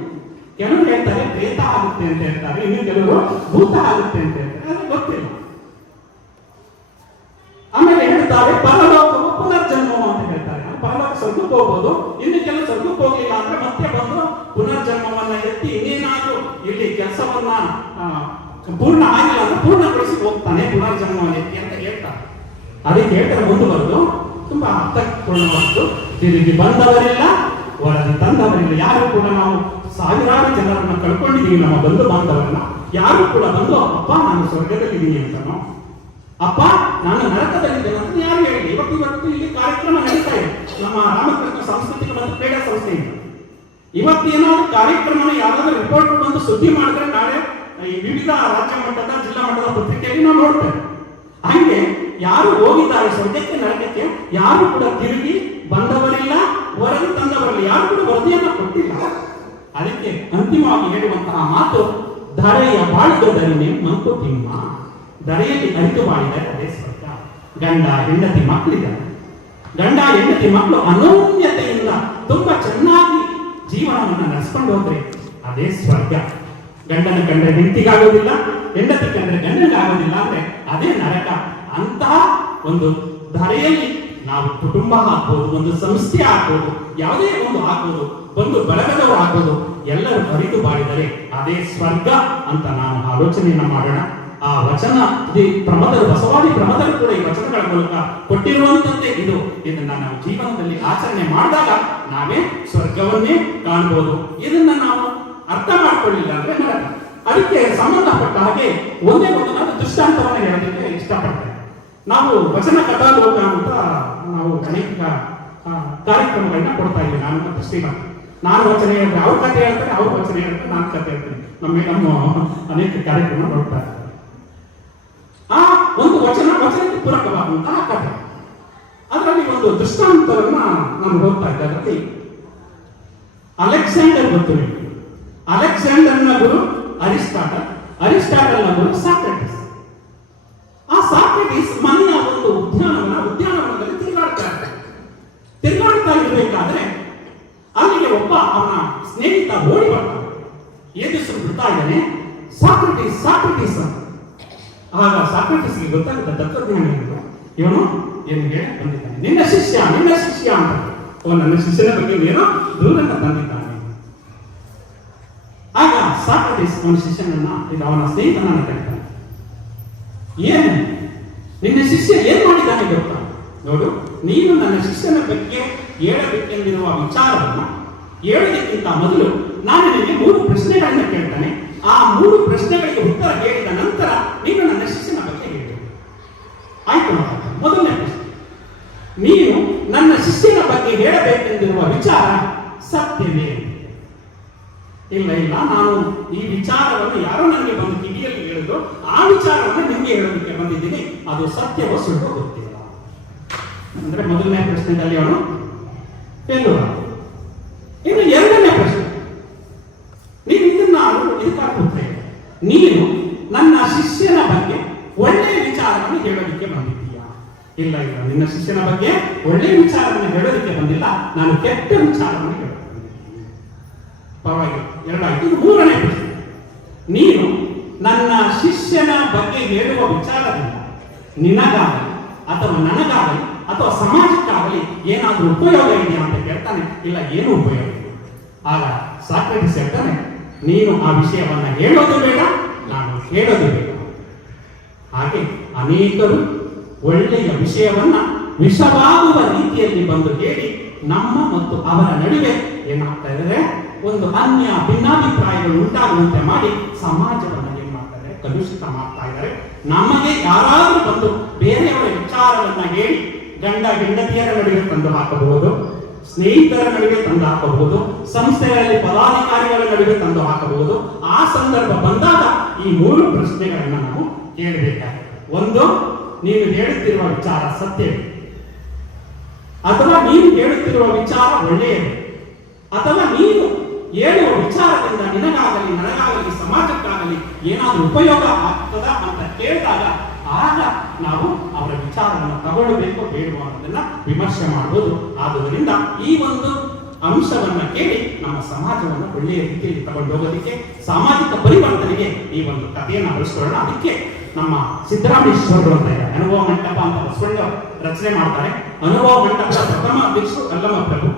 ಕೆಲವರು ಹೇಳ್ತಾರೆ ಪ್ರೇತ ಆಗುತ್ತೆ ಅಂತ ಹೇಳ್ತಾರೆ, ಇನ್ನು ಕೆಲವರು ಭೂತ ಆಗುತ್ತೆ ಅಂತ ಹೇಳ್ತಾರೆ, ಅದು ಗೊತ್ತಿಲ್ಲ. ಆಮೇಲೆ ಹೇಳ್ತಾರೆ ಪರಲೋಕವು ಪುನರ್ಜನ್ಮವು ಅಂತ ಹೇಳ್ತಾರೆ. ಪರಲೋಕ ಸ್ವರ್ಗಕ್ಕೆ ಹೋಗ್ಬೋದು, ಇನ್ನು ಕೆಲವು ಸ್ವರ್ಗಕ್ಕೆ ಹೋಗ್ಲಿಲ್ಲ ಅಂದ್ರೆ ಮತ್ತೆ ಬಂದು ಪುನರ್ಜನ್ಮವನ್ನ ಎತ್ತಿ ಇನ್ನೇನಾದ್ರೂ ಇಲ್ಲಿ ಕೆಲಸವನ್ನ ಪೂರ್ಣ ಆಗಿಲ್ಲ ಅಂದ್ರೆ ಪೂರ್ಣಗೊಳಿಸಿ ಹೋಗ್ತಾನೆ ಪುನರ್ಜನ್ಮವನ್ನ ಎತ್ತಿ ಅಂತ ಹೇಳ್ತಾರೆ. ಅದಕ್ಕೆ ಹೇಳ್ತಾರೆ ಮುಂದುವರೆದು ತುಂಬಾ ಅರ್ಥಪೂರ್ಣವಾದ್ದು, ತಿರುಗಿ ಬಂದವರಿಲ್ಲ ವರದಿ ತಂದವರಿಲ್ಲ. ಯಾರು ಕೂಡ ನಾವು ಸಾವಿರಾರು ಜನರನ್ನ ಕಳ್ಕೊಂಡಿದ್ದೀವಿ, ನಮ್ಮ ಬಂಧು ಬಾಂಧವರನ್ನ. ಯಾರು ಕೂಡ ಬಂದು ಅಪ್ಪ ನಾನು ಸ್ವರ್ಗದಲ್ಲಿದ್ದೀನಿ ಅಂತನೋ, ಅಪ್ಪ ನಾನು ನರಕದಲ್ಲಿದ್ದೇನೆ ಅಂತ ಯಾರು ಹೇಳಿ. ಇವತ್ತು ಇಲ್ಲಿ ಕಾರ್ಯಕ್ರಮ ನಡೀತಾ ಇದೆ ನಮ್ಮ ರಾಮಕೃಷ್ಣ ಸಾಂಸ್ಕೃತಿಕ ಮತ್ತು ಕ್ರೀಡಾ ಸಂಸ್ಥೆಯಿಂದ. ಇವತ್ತೇನಾದ್ರು ಕಾರ್ಯಕ್ರಮನ ಯಾರಾದ್ರೂ ರಿಪೋರ್ಟ್ ಬಂದು ಸುದ್ದಿ ಮಾಡಿದ್ರೆ ನಾಳೆ ಈ ವಿವಿಧ ರಾಜ್ಯ ಮಟ್ಟದ ಜಿಲ್ಲಾ ಮಟ್ಟದ ಪತ್ರಿಕೆಯಲ್ಲಿ ನಾವು ನೋಡ್ತೇವೆ. ಹಾಗೆ ಯಾರು ಹೋಗಿದ್ದಾರೆ ಸ್ವರ್ಗಕ್ಕೆ ನರಕಕ್ಕೆ, ಯಾರು ಕೂಡ ತಿರುಗಿ ಬಂದವರಿಲ್ಲ ವರದಿ ತಂದವರಿಲ್ಲ, ಯಾರು ಕೂಡ ವರದಿಯನ್ನ ಕೊಟ್ಟಿಲ್ಲ. ಅದಕ್ಕೆ ಅಂತಿಮವಾಗಿ ಹೇಳುವಂತಹ ಮಾತು, ಧರೆಯ ಬಾಳಿದ ಧರಿಣೆ ಮಂಕುತಿಮ್ಮ. ಧರೆಯಲ್ಲಿ ಅರಿತು ಬಾಳಿದರೆ ಅದೇ ಸ್ವರ್ಗ. ಗಂಡ ಹೆಂಡತಿ ಮಕ್ಕಳಿದ್ದಾರೆ, ಗಂಡ ಹೆಂಡತಿ ಮಕ್ಕಳು ಅನನ್ಯತೆಯಿಂದ ತುಂಬಾ ಚೆನ್ನಾಗಿ ಜೀವನವನ್ನು ನಡೆಸ್ಕೊಂಡು ಹೋದ್ರೆ ಅದೇ ಸ್ವರ್ಗ. ಗಂಡನ ಕಂಡ್ರೆ ಹೆಂಡತಿಗಾಗೋದಿಲ್ಲ, ಹೆಂಡತಿ ಕಂಡ್ರೆ ಗಂಡನಿಗಾಗೋದಿಲ್ಲ ಅಂದ್ರೆ ಅದೇ ನರಕ. ಅಂತಹ ಒಂದು ಧರೆಯಲ್ಲಿ ನಾವು ಕುಟುಂಬ ಹಾಕ್ಬೋದು, ಒಂದು ಸಂಸ್ಥೆ ಹಾಕ್ಬೋದು, ಯಾವುದೇ ಒಂದು ಹಾಕ್ಬೋದು, ಒಂದು ಬಳಗದವರು ಹಾಕ್ಬೋದು, ಎಲ್ಲರೂ ಅರಿತು ಬಾಳಿದರೆ ಅದೇ ಸ್ವರ್ಗ ಅಂತ ನಾವು ಆಲೋಚನೆಯನ್ನ ಮಾಡೋಣ. ಆ ವಚನ ಪ್ರಮದರು, ಬಸವಾದಿ ಪ್ರಮದರು ಕೂಡ ಈ ವಚನಗಳ ಮೂಲಕ ಕೊಟ್ಟಿರುವಂತದ್ದೇ ಇದು. ಇದನ್ನ ನಾವು ಜೀವನದಲ್ಲಿ ಆಚರಣೆ ಮಾಡಿದಾಗ ನಾವೇ ಸ್ವರ್ಗವನ್ನೇ ಕಾಣಬಹುದು. ಇದನ್ನ ನಾವು ಅರ್ಥ ಮಾಡ್ಕೊಳ್ಳಿಲ್ಲ ಅಂದ್ರೆ ನರಕ. ಅದಕ್ಕೆ ಸಂಬಂಧಪಟ್ಟ ಹಾಗೆ ಒಂದೇ ಒಂದು ನಾನು ದೃಷ್ಟಾಂತವನ್ನು ಹೇಳೋದಕ್ಕೆ ಇಷ್ಟಪಡ್ತೇನೆ. ನಾವು ವಚನ ಕಥಾಲೋಕ ಅಂತ ನಾವು ಅನೇಕ ಕಾರ್ಯಕ್ರಮಗಳನ್ನ ಕೊಡ್ತಾ ಇದ್ದೀವಿ. ನಾನು ಮತ್ತು ಶ್ರೀಮಂತ, ನಾನು ವಚನ ಹೇಳ್ತೇನೆ, ಅವ್ರ ಕಥೆ ಹೇಳ್ತಾರೆ, ಅವ್ರ ವಚನ ಹೇಳ್ತಾರೆ, ನಾನು ಕಥೆ ಹೇಳ್ತೀನಿ. ನಮ್ಮ ಅನೇಕ ಕಾರ್ಯಕ್ರಮ ನೋಡ್ತಾ ಇದ್ದಾರೆ. ಆ ಒಂದು ವಚನಕ್ಕೆ ಪೂರಕವಾದಂತಹ ಕಥೆ, ಅದರಲ್ಲಿ ಒಂದು ದೃಷ್ಟಾಂತವನ್ನ ನಾನು ಓದ್ತಾ ಇದ್ದೆ. ಅದರಲ್ಲಿ ಅಲೆಕ್ಸಾಂಡರ್ ಗೊತ್ತು ನಿಮಗೆ. ಅಲೆಕ್ಸಾಂಡರ್ನ ಗುರು ಅರಿಸ್ಟಾಟಲ್, ಅರಿಸ್ಟಾಟಲ್ನ ಗುರು ಸಾಕ್ರೆಟಿಸ್. ಆ ಸಾಕ್ರೆಟಿಸ್ ಮನೆಯ ಒಂದು ಉದ್ಯಾನವನದಲ್ಲಿ ತಿರುಗಾಡ್ತಾ ಇರಬೇಕಾದ್ರೆ ಅಲ್ಲಿಗೆ ಒಬ್ಬ ಅವನ ಸ್ನೇಹಿತ ಓಡಿ ಬರ್ತಾನೆ. ಏದಿಸು ಬಿಡ್ತಾ ಇದ್ದಾನೆ, ಸಾಕ್ರೆಟಿಸ್ ಸಾಕ್ರೆಟಿಸ್ ಅಂತ. ಆಗ ಸಾಕ್ರೆಟಿಸ್ಗೆ ಗೊತ್ತಾಗುತ್ತೆ ತತ್ವಜ್ಞಾನ ಏನು, ಇವನು ಏನು ಹೇಳಿ ಬಂದಿದ್ದಾನೆ, ನಿನ್ನ ಶಿಷ್ಯ ಅಂತ. ನನ್ನ ಶಿಷ್ಯನ ಬಗ್ಗೆ ಏನೋ ದೂರನ್ನ ತಂದಿದ್ದಾನೆ. ಆಗ ಸಾಕ್ರೆಟಿಸ್ ಅವನ ಶಿಷ್ಯನನ್ನ, ಅವನ ಸ್ನೇಹಿತನನ್ನ ಕರೀತಾನೆ. ಏನು ನಿನ್ನ ಶಿಷ್ಯ ಏನ್ ಮಾಡಿದ್ದಾನೆ ಗೊತ್ತಾ? ನೋಡು, ನೀನು ನನ್ನ ಶಿಷ್ಯನ ಬಗ್ಗೆ ಹೇಳಬೇಕೆಂದಿರುವ ವಿಚಾರವನ್ನು ಹೇಳೋದಕ್ಕಿಂತ ಮೊದಲು ನಾನು ನಿನಗೆ 3 ಪ್ರಶ್ನೆಗಳನ್ನ ಕೇಳ್ತಾನೆ. ಆ 3 ಪ್ರಶ್ನೆಗಳಿಗೆ ಉತ್ತರ ಹೇಳಿದ ನಂತರ ನೀನು ನನ್ನ ಶಿಷ್ಯನ ಬಗ್ಗೆ ಹೇಳಬೇಕು. ಆಯ್ತು? ಮೊದಲನೇ ಪ್ರಶ್ನೆ, ನೀನು ನನ್ನ ಶಿಷ್ಯನ ಬಗ್ಗೆ ಹೇಳಬೇಕೆಂದಿರುವ ವಿಚಾರ ಸತ್ಯವೇ? ಇಲ್ಲ, ನಾನು ಈ ವಿಚಾರವನ್ನು ಯಾರೋ ನನಗೆ ಬಂದು ಕಿವಿಯಲ್ಲಿ ಹೇಳಿದ್ರು, ಆ ವಿಚಾರವನ್ನು ನಿಮಗೆ ಹೇಳೋದಕ್ಕೆ ಬಂದಿದ್ದೀನಿ, ಅದು ಸತ್ಯವೋ ಸುಳ್ಳು ಗೊತ್ತಿಲ್ಲ. ಅಂದ್ರೆ ಮೊದಲನೇ ಪ್ರಶ್ನೆಯಲ್ಲಿ ಅವನು ಫೇಲ್ಯೂರ್. ಇನ್ನು ಎರಡನೇ ಪ್ರಶ್ನೆ, ನೀನು ಇದಕ್ಕೆ ನೀನು ನನ್ನ ಶಿಷ್ಯನ ಬಗ್ಗೆ ಒಳ್ಳೆಯ ವಿಚಾರವನ್ನು ಹೇಳೋದಕ್ಕೆ ಬಂದಿದ್ದೀಯಾ? ಇಲ್ಲ, ನಿನ್ನ ಶಿಷ್ಯನ ಬಗ್ಗೆ ಒಳ್ಳೆಯ ವಿಚಾರವನ್ನು ಹೇಳೋದಕ್ಕೆ ಬಂದಿಲ್ಲ, ನಾನು ಕೆಟ್ಟ ವಿಚಾರವನ್ನು ಹೇಳೋದಕ್ಕೆ ಬಂದಿದ್ದೀನಿ. ಪರವಾಗಿಲ್ಲ, ಎರಡಾಯ್ತು. ಇದು ಮೂರನೇ ಪ್ರಶ್ನೆ, ನೀನು ನನ್ನ ಶಿಷ್ಯನ ಬಗ್ಗೆ ಹೇಳುವ ವಿಚಾರದಿಂದ ನಿನಗಾಗಲಿ ಅಥವಾ ನನಗಾಗಲಿ ಅಥವಾ ಸಮಾಜಕ್ಕಾಗಲಿ ಏನಾದ್ರೂ ಉಪಯೋಗ ಇದೆಯಾ ಅಂತ ಕೇಳ್ತಾನೆ. ಇಲ್ಲ, ಏನು ಉಪಯೋಗ ಇಲ್ಲ. ಆಗ ಸಾಕ್ರೆಟಿಸ್ ಹೇಳ್ತಾನೆ, ನೀನು ಆ ವಿಷಯವನ್ನ ಹೇಳೋದು ಬೇಡ, ನಾನು ಹೇಳೋದು ಬೇಡ. ಹಾಗೆ ಅನೇಕರು ಒಳ್ಳೆಯ ವಿಷಯವನ್ನ ವಿಷವಾಗುವ ರೀತಿಯಲ್ಲಿ ಬಂದು ಹೇಳಿ ನಮ್ಮ ಮತ್ತು ಅವರ ನಡುವೆ ಏನಾಗ್ತಾ ಇದ್ದಾರೆ, ಒಂದು ಅನ್ಯ ಭಿನ್ನಾಭಿಪ್ರಾಯಗಳು ಉಂಟಾಗುವಂತೆ ಮಾಡಿ ಸಮಾಜವನ್ನು ಏನ್ ಮಾಡ್ತಾರೆ, ಕಲುಷಿತ ಮಾಡ್ತಾ ಇದ್ದಾರೆ. ನಮಗೆ ಯಾರಾದ್ರೂ ಬಂದು ಬೇರೆಯವರ ವಿಚಾರವನ್ನ ಹೇಳಿ ಗಂಡ ಹೆಂಡತಿಯರ ನಡುವೆ ತಂದು ಹಾಕಬಹುದು, ಸ್ನೇಹಿತರ ನಡುವೆ ತಂದು ಹಾಕಬಹುದು, ಸಂಸ್ಥೆಗಳಲ್ಲಿ ಪದಾಧಿಕಾರಿಗಳ ನಡುವೆ ತಂದು ಹಾಕಬಹುದು. ಆ ಸಂದರ್ಭ ಬಂದಾಗ ಈ 3 ಪ್ರಶ್ನೆಗಳನ್ನ ನಾವು ಕೇಳಬೇಕಾಗಿದೆ. ಒಂದು, ನೀನು ಹೇಳುತ್ತಿರುವ ವಿಚಾರ ಸತ್ಯವೇ, ಅಥವಾ ನೀನು ಹೇಳುತ್ತಿರುವ ವಿಚಾರ ಒಳ್ಳೆಯದು, ಅಥವಾ ನೀನು ಹೇಳುವ ವಿಚಾರದಿಂದ ನಿನಗಾಗಲಿ ನನಗಾಗಲಿ ಸಮಾಜಕ್ಕಾಗಲಿ ಏನಾದರೂ ಉಪಯೋಗ ಆಗ್ತದ ಅಂತ ಕೇಳಿದಾಗ ಆಗ ನಾವು ಅವರ ವಿಚಾರವನ್ನು ತಗೊಳ್ಳಬೇಕು ಬೇಡುವ ಅನ್ನೋದನ್ನ ವಿಮರ್ಶೆ ಮಾಡುವುದು. ಆದುದರಿಂದ ಈ ಒಂದು ಅಂಶವನ್ನ ಕೇಳಿ ನಮ್ಮ ಸಮಾಜವನ್ನು ಒಳ್ಳೆಯ ರೀತಿಯಲ್ಲಿ ತಗೊಂಡು ಹೋಗೋದಕ್ಕೆ, ಸಾಮಾಜಿಕ ಪರಿವರ್ತನೆಗೆ ಈ ಒಂದು ಕಥೆಯನ್ನು ಬಳಸ್ಕೊಳ್ಳೋಣ. ಅದಕ್ಕೆ ನಮ್ಮ ಸಿದ್ದರಾಮೇಶ್ವರರು ಅಂತ ಇದೆ, ಅನುಭವ ಮಂಟಪ ಅಂತ ಬಸವಣ್ಣ ರಚನೆ ಮಾಡ್ತಾರೆ. ಅನುಭವ ಮಂಟಪದ ಪ್ರಥಮ ಅಧ್ಯಕ್ಷರು ಕಲ್ಲಮ್ಮ ಪ್ರಭು,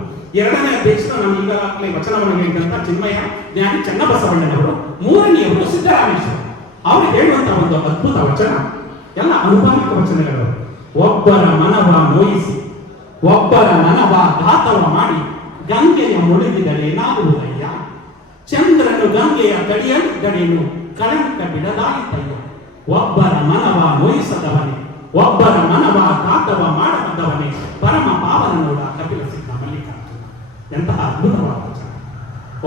ಎರಡನೇ ಅಧ್ಯಕ್ಷರು ನಮ್ಮ ಈಗಾಗಲೇ ವಚನವನ್ನು ಹೇಳಿದಂತ ಚಿನ್ಮಯ ಜ್ಞಾನಿ ಚನ್ನಬಸವಣ್ಣನವರು, ಮೂರನೆಯವರು ಸಿದ್ದರಾಮೇಶ್ವರ. ಅವರು ಹೇಳುವಂತಹ ಒಂದು ಅದ್ಭುತ ವಚನ ಎಲ್ಲ ಅನುಭವಿಕ ವಚನಗಳು. ಒಬ್ಬರ ಮನವ ನೋಯಿಸಿ ಒಬ್ಬರ ಮನವ ಘಾತವ ಮಾಡಿ ಗಂಗೆಯ ಮುಳುಗಿದಲೇನಾಗುವುದಯ್ಯ, ಚಂದ್ರನು ಗಂಗೆಯ ಗಡಿಯನು ಕಳಂಕ ಬಿಡದಾಯಿತಯ್ಯ. ಒಬ್ಬರ ಮನವ ನೋಯಿಸದವನೇ, ಒಬ್ಬರ ಮನವ ಘಾತವ ಮಾಡದವನೇ ಪರಮ ಪಾವನ ನೋಡ ಕಪಿಲ ಸಿದ್ಧ ಮಲ್ಲಿಕಾರ್ಜುನ. ಎಂತಹ ಅದ್ಭುತವಾದ ವಚನ.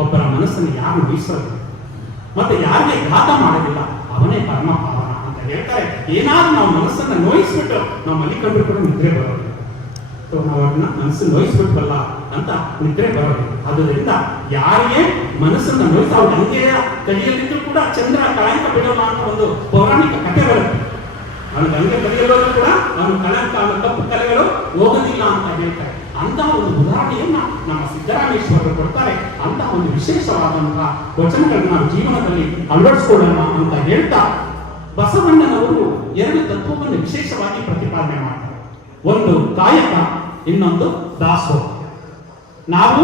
ಒಬ್ಬರ ಮನಸ್ಸನ್ನು ಯಾರು ನೋಯಿಸೋದು ಮತ್ತೆ ಯಾರಿಗೆ ಘಾತ ಮಾಡೋದಿಲ್ಲ ಅವನೇ ಪರಮ ಪಾವನ ಅಂತ ಹೇಳ್ತಾರೆ. ಏನಾದ್ರೂ ನಾವು ಮನಸ್ಸನ್ನು ನೋಯಿಸ್ಬಿಟ್ಟು ನಾವು ಮಲ್ಲಿಕಂಡ್ರು ಕೂಡ ನಿದ್ರೆ ಬರೋದಿಲ್ಲ. ನಾವು ಅದನ್ನ ಮನಸ್ಸನ್ನು ನೋಯಿಸ್ಬಿಟ್ವಲ್ಲ ಅಂತ ನಿದ್ರೆ ಬರೋದಿಲ್ಲ. ಆದುದರಿಂದ ಯಾರಿಗೆ ಮನಸ್ಸನ್ನು ನೋಯಿಸ ಗಂಗೆಯ ಕಡಿಯಲ್ಲಿದ್ದು ಕೂಡ ಚಂದ್ರ ಕಳಂಕ ಬಿಡೋಲ್ಲ ಅಂತ ಒಂದು ಪೌರಾಣಿಕ ಕಥೆ ಬರುತ್ತೆ. ಅವನು ಗಂಗೆ ಕಡಿಯಲ್ಲೂ ಕೂಡ ಅವನು ಕಳಂಕ ಅವನ ಕಪ್ಪು ಕಲೆಗಳು ಹೋಗೋದಿಲ್ಲ ಅಂತ ಹೇಳ್ತಾರೆ. ಅಂತಹ ಒಂದು ಉದಾಹರಣೆಯನ್ನ ನಮ್ಮ ಸಿದ್ದರಾಮೇಶ್ವರರು ಕೊಡ್ತಾರೆ. ಅಂತಹ ಒಂದು ವಿಶೇಷವಾದಂತಹ ವಚನಗಳನ್ನ ನಾವು ಜೀವನದಲ್ಲಿ ಅಳವಡಿಸಿಕೊಳ್ಳೋಣ ಅಂತ ಹೇಳ್ತಾ ಬಸವಣ್ಣನವರು ಎರಡು ತತ್ವವನ್ನು ವಿಶೇಷವಾಗಿ ಪ್ರತಿಪಾದನೆ ಮಾಡ್ತಾರೆ. ಒಂದು ಕಾಯಕ, ಇನ್ನೊಂದು ದಾಸೋಹ. ನಾವು